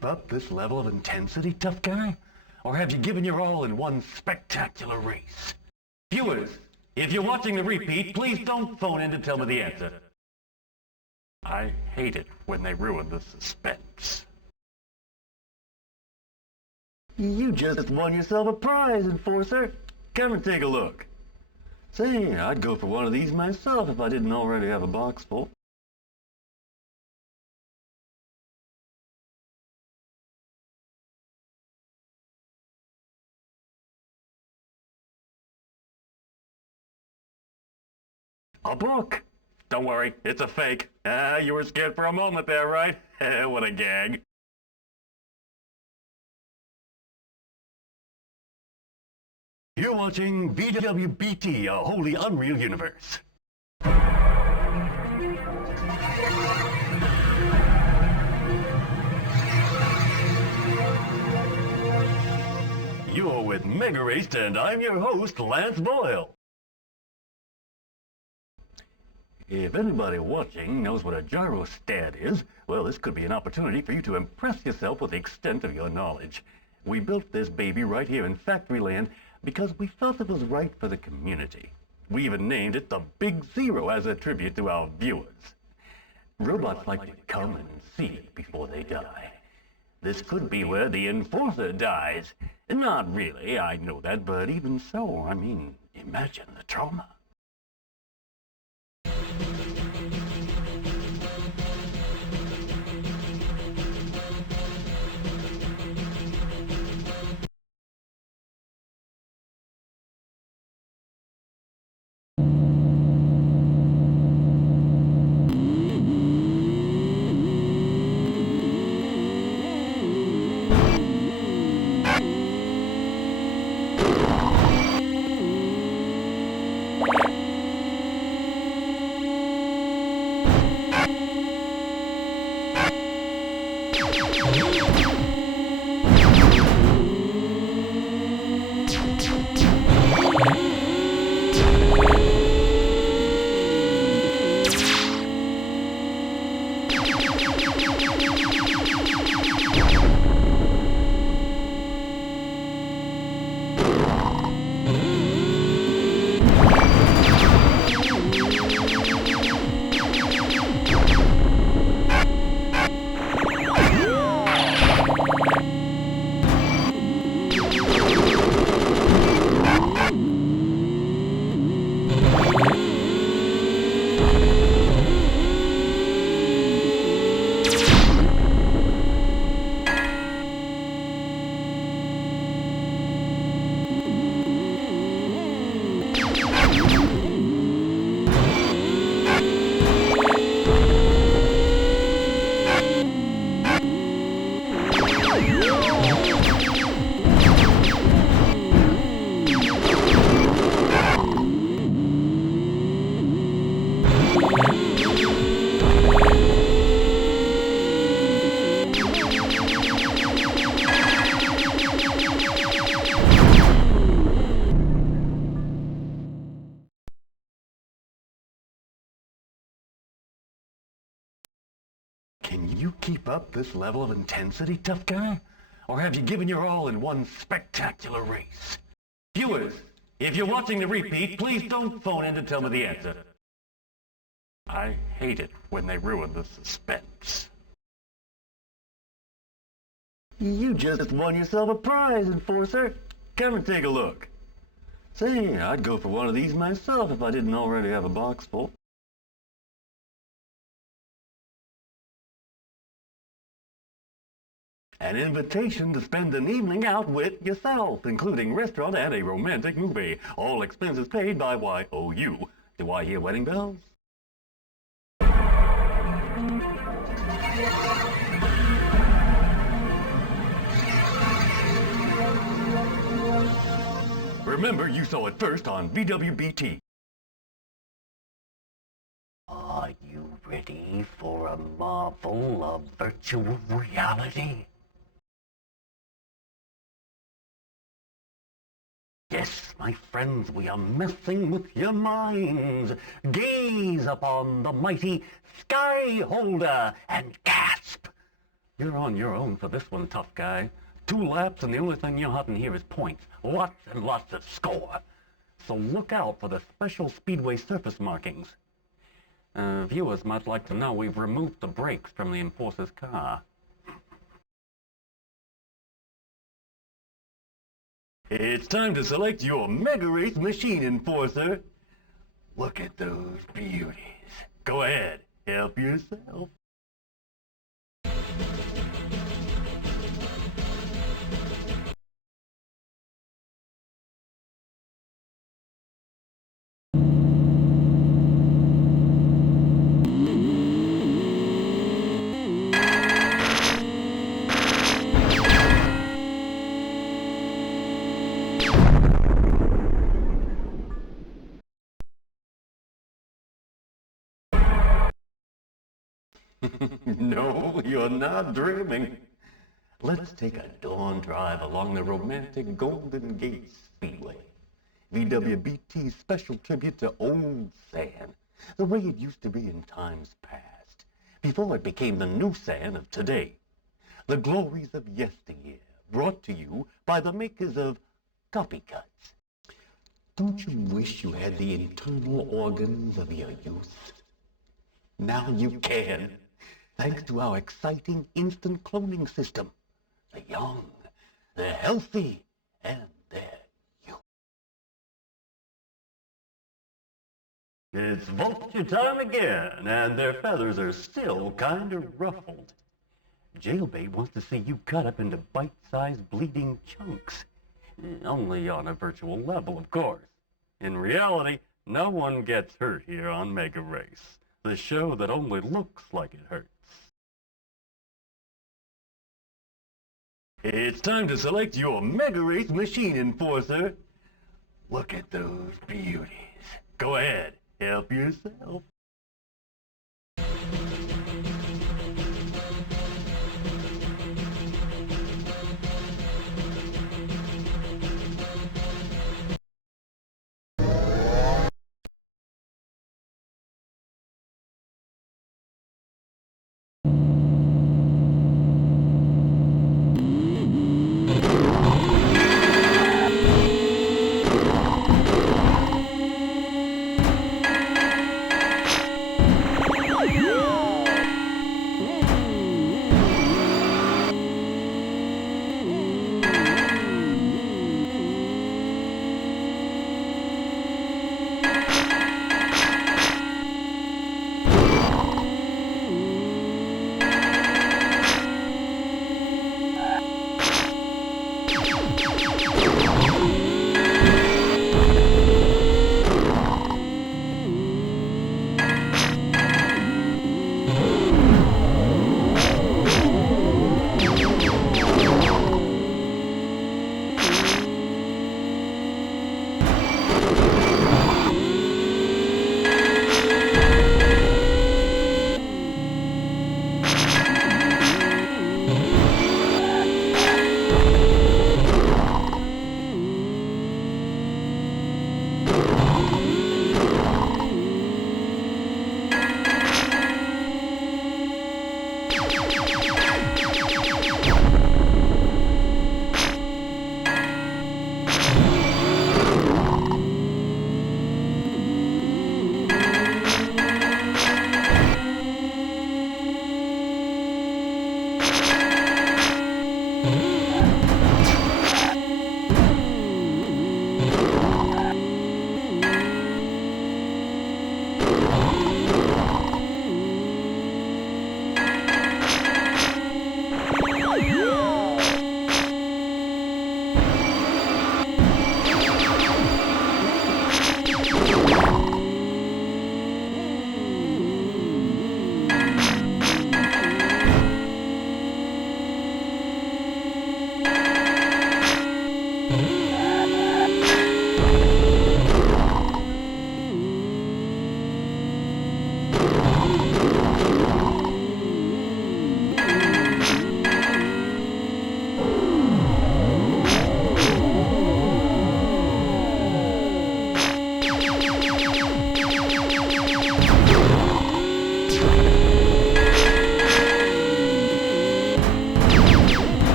keep up this level of intensity, tough guy? Or have you given your all in one spectacular race? Viewers, if you're watching the repeat, please don't phone in to tell me the answer. I hate it when they ruin the suspense. You just won yourself a prize, Enforcer. Come and take a look. Say, I'd go for one of these myself if I didn't already have a box full. A book? Don't worry, it's a fake. You were scared for a moment there, right? What a gag. You're watching VWBT, a wholly unreal universe. You're with MegaRace, and I'm your host, Lance Boyle. If anybody watching knows what a gyrostat is, well, this could be an opportunity for you to impress yourself with the extent of your knowledge. We built this baby right here in Factoryland because we felt it was right for the community. We even named it the Big Zero as a tribute to our viewers. Robots like to come and see before they die. This could be where the Enforcer dies. Not really, I know that, but even so, I mean, imagine the trauma. Can you keep up this level of intensity, tough guy? Or have you given your all in one spectacular race? Viewers, if you're watching the repeat, please don't phone in to tell me the answer. I hate it when they ruin the suspense. You just won yourself a prize, Enforcer. Come and take a look. Say, I'd go for one of these myself if I didn't already have a box full. An invitation to spend an evening out with yourself, including restaurant and a romantic movie. All expenses paid by YOU. Do I hear wedding bells? Remember, you saw it first on VWBT. Are you ready for a marvel of virtual reality? Yes, my friends, we are messing with your minds. Gaze upon the mighty Sky Holder and gasp. You're on your own for this one, tough guy. 2 laps and the only thing you're hunting here is points. Lots and lots of score. So look out for the special speedway surface markings. Viewers might like to know we've removed the brakes from the Enforcer's car. It's time to select your MegaRace machine, Enforcer. Look at those beauties. Go ahead, help yourself. No, you're not dreaming. Let's take a dawn drive along the romantic Golden Gate Speedway. VWBT's special tribute to old sand, the way it used to be in times past, before it became the new sand of today. The glories of yesteryear, brought to you by the makers of copycuts. Don't you wish you had the internal organs of your youth? Now you can, thanks to our exciting instant cloning system. The young, the healthy, and their youth. It's vulture time again, and their feathers are still kind of ruffled. Jailbait wants to see you cut up into bite-sized bleeding chunks. Only on a virtual level, of course. In reality, no one gets hurt here on MegaRace, the show that only looks like it hurts. It's time to select your MegaRace machine, Enforcer. Look at those beauties. Go ahead, help yourself.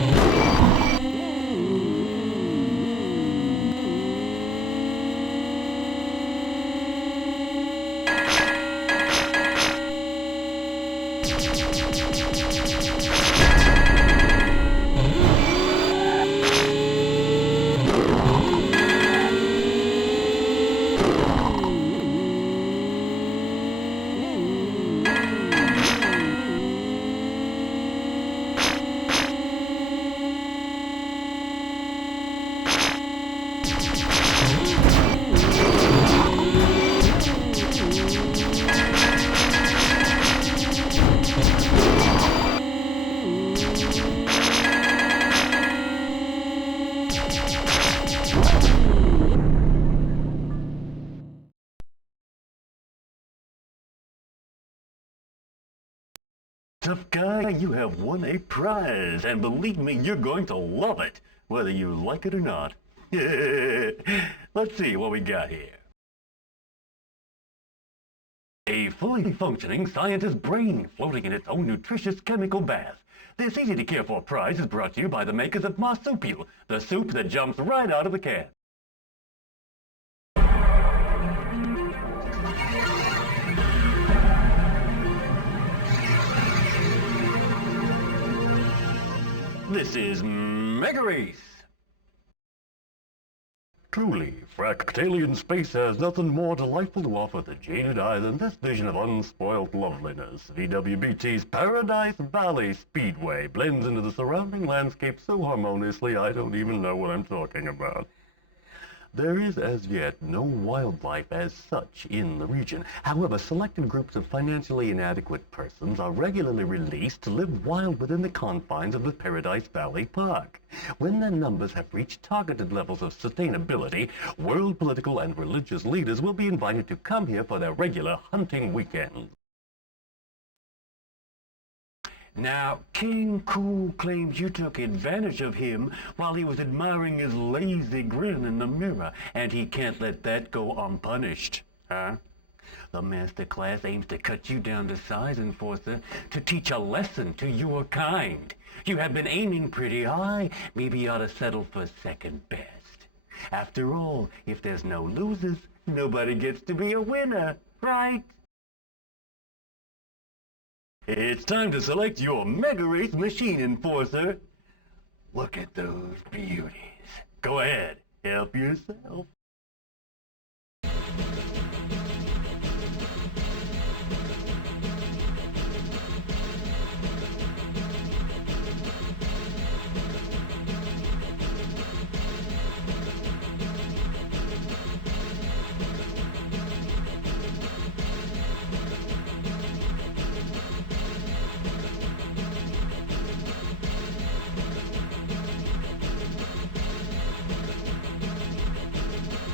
Tough guy, you have won a prize, and believe me, you're going to love it, whether you like it or not. Let's see what we got here. A fully functioning scientist brain floating in its own nutritious chemical bath. This easy-to-care-for prize is brought to you by the makers of Marsupial, the soup that jumps right out of the can. This is MegaRace. Truly, Fractalian space has nothing more delightful to offer the jaded eye than this vision of unspoiled loveliness. VWBT's Paradise Valley Speedway blends into the surrounding landscape so harmoniously I don't even know what I'm talking about. There is as yet no wildlife as such in the region. However, selected groups of financially inadequate persons are regularly released to live wild within the confines of the Paradise Valley Park. When their numbers have reached targeted levels of sustainability, world political and religious leaders will be invited to come here for their regular hunting weekends. Now, King Cool claims you took advantage of him while he was admiring his lazy grin in the mirror, and he can't let that go unpunished, huh? The master class aims to cut you down to size, Enforcer, to teach a lesson to your kind. You have been aiming pretty high. Maybe you ought to settle for second best. After all, if there's no losers, nobody gets to be a winner, right? It's time to select your MegaRace machine, Enforcer. Look at those beauties. Go ahead, help yourself.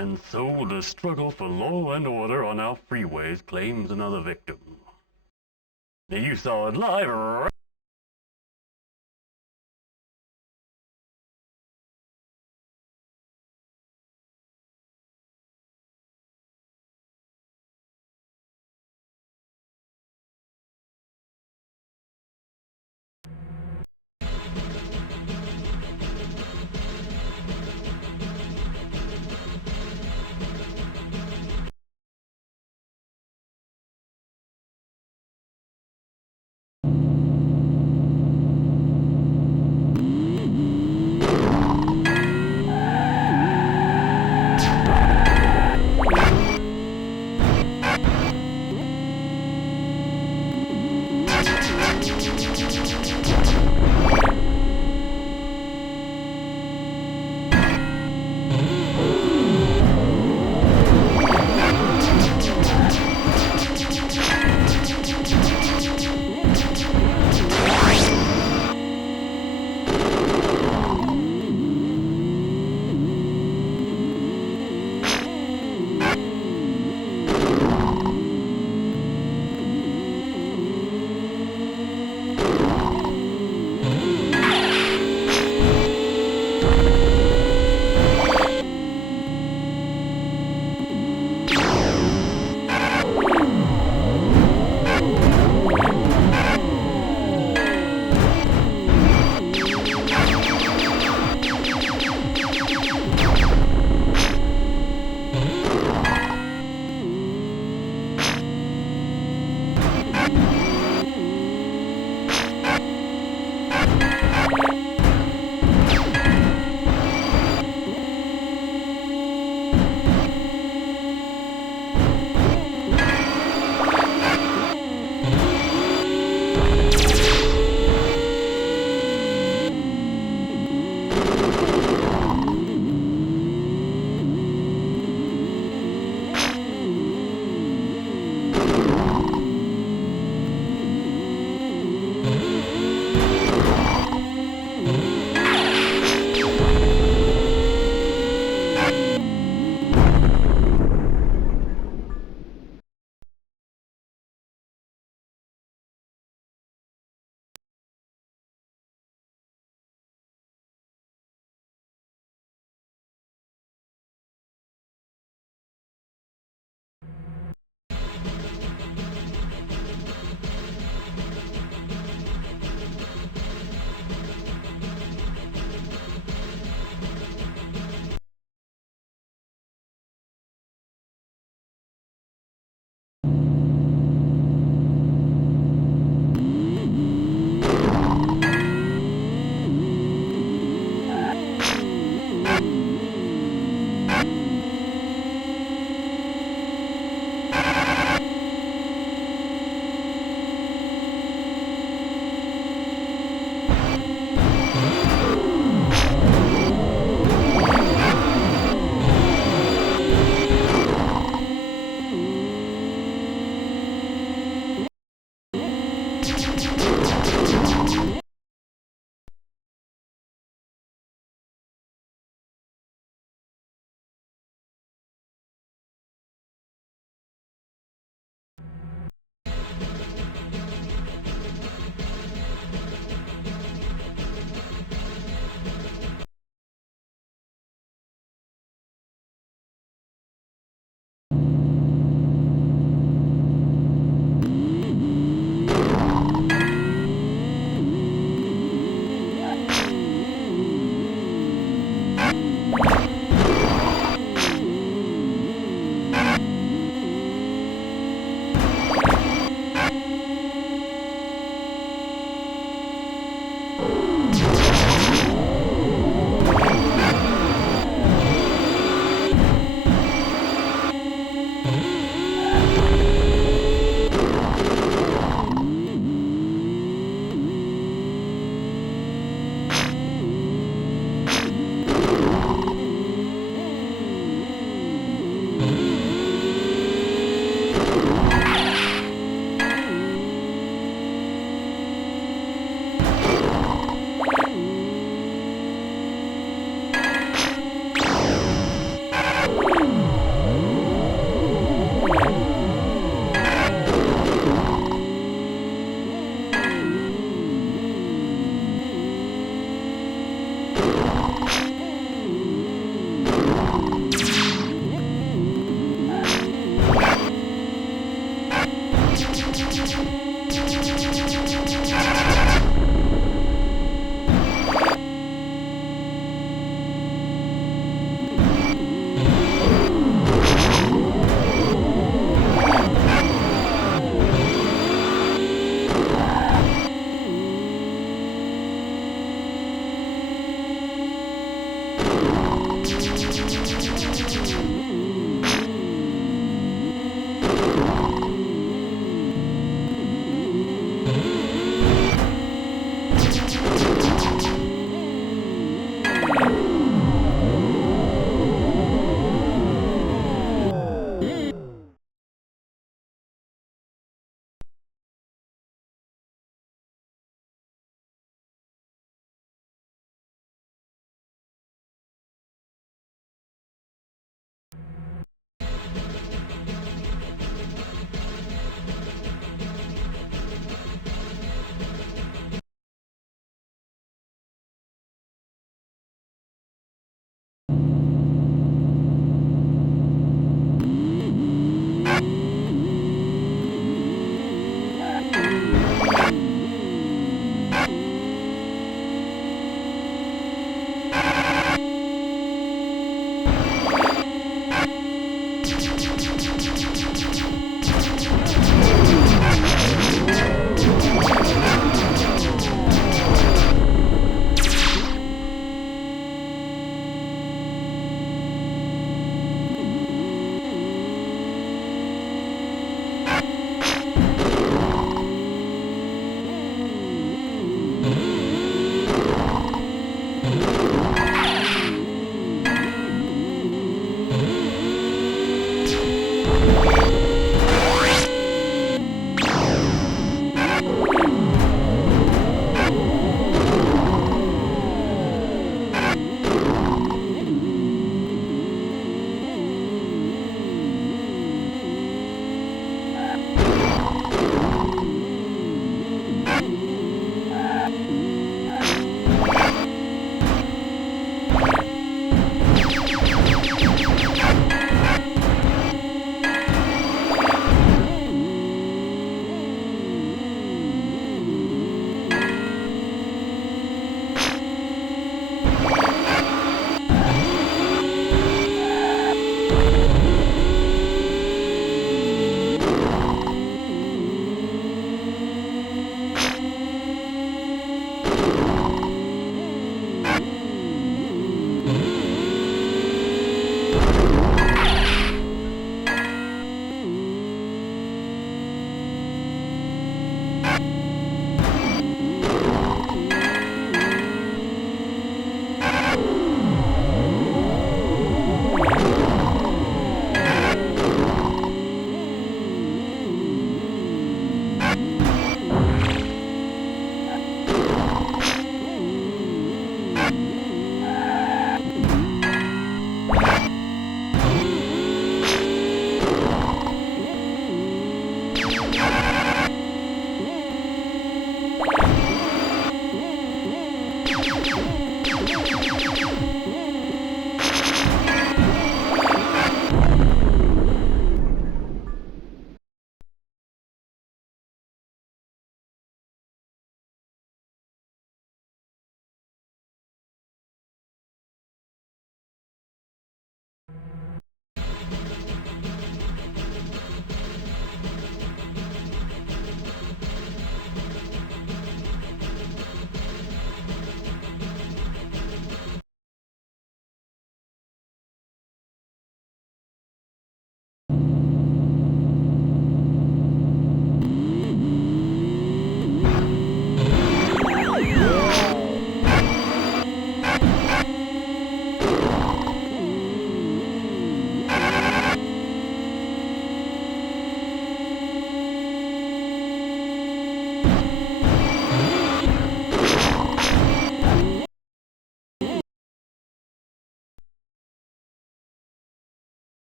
And so the struggle for law and order on our freeways claims another victim. Now you saw it live right.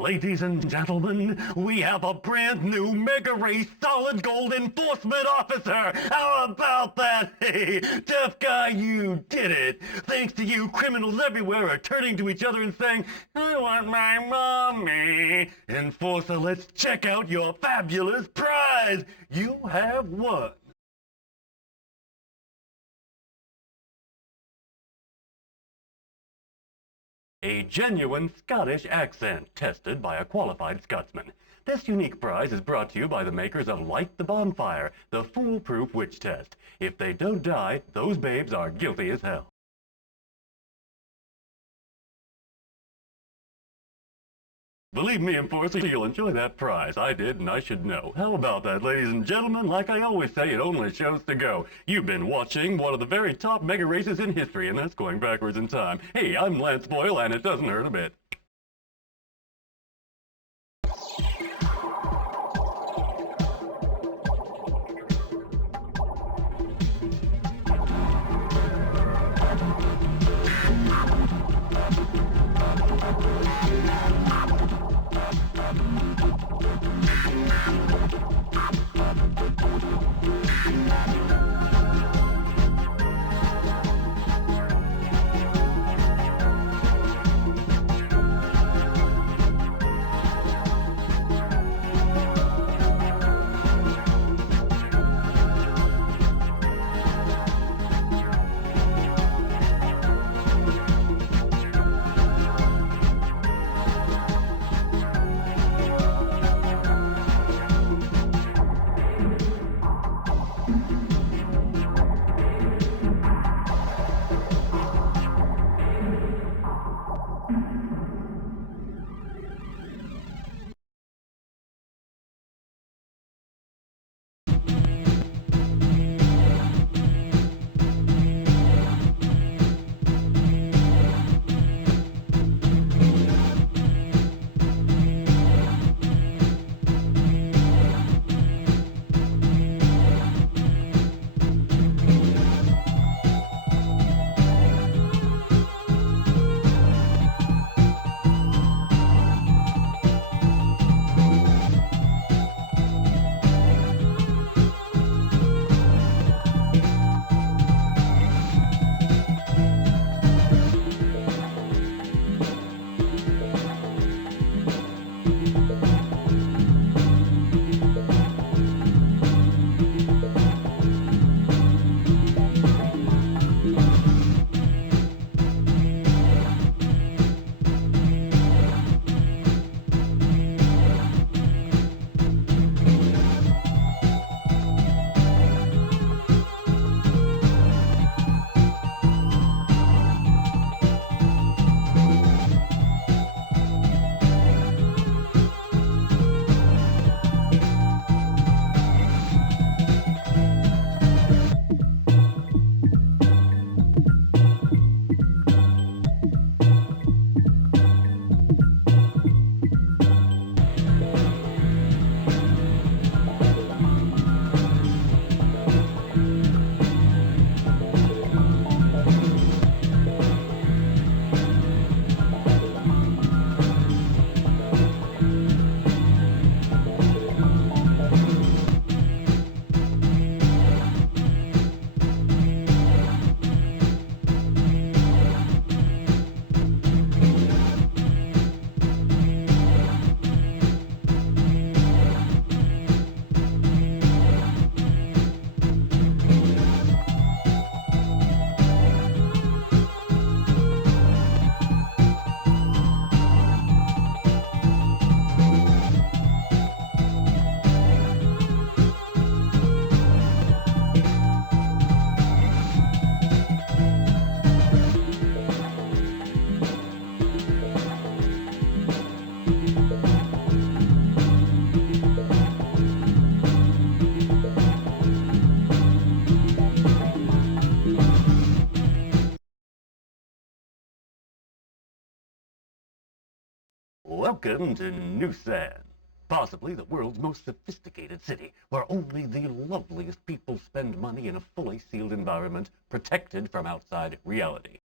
Ladies and gentlemen, we have a brand new MegaRace Solid Gold Enforcement Officer! How about that? Hey, tough guy, you did it! Thanks to you, criminals everywhere are turning to each other and saying, I want my mommy! Enforcer, let's check out your fabulous prize! You have won! A genuine Scottish accent, tested by a qualified Scotsman. This unique prize is brought to you by the makers of Light the Bonfire, the foolproof witch test. If they don't die, those babes are guilty as hell. Believe me, Enforcer, you'll enjoy that prize. I did, and I should know. How about that, ladies and gentlemen? Like I always say, it only shows to go. You've been watching one of the very top mega races in history, and that's going backwards in time. Hey, I'm Lance Boyle, and it doesn't hurt a bit. Welcome to Noosan, possibly the world's most sophisticated city, where only the loveliest people spend money in a fully sealed environment, protected from outside reality.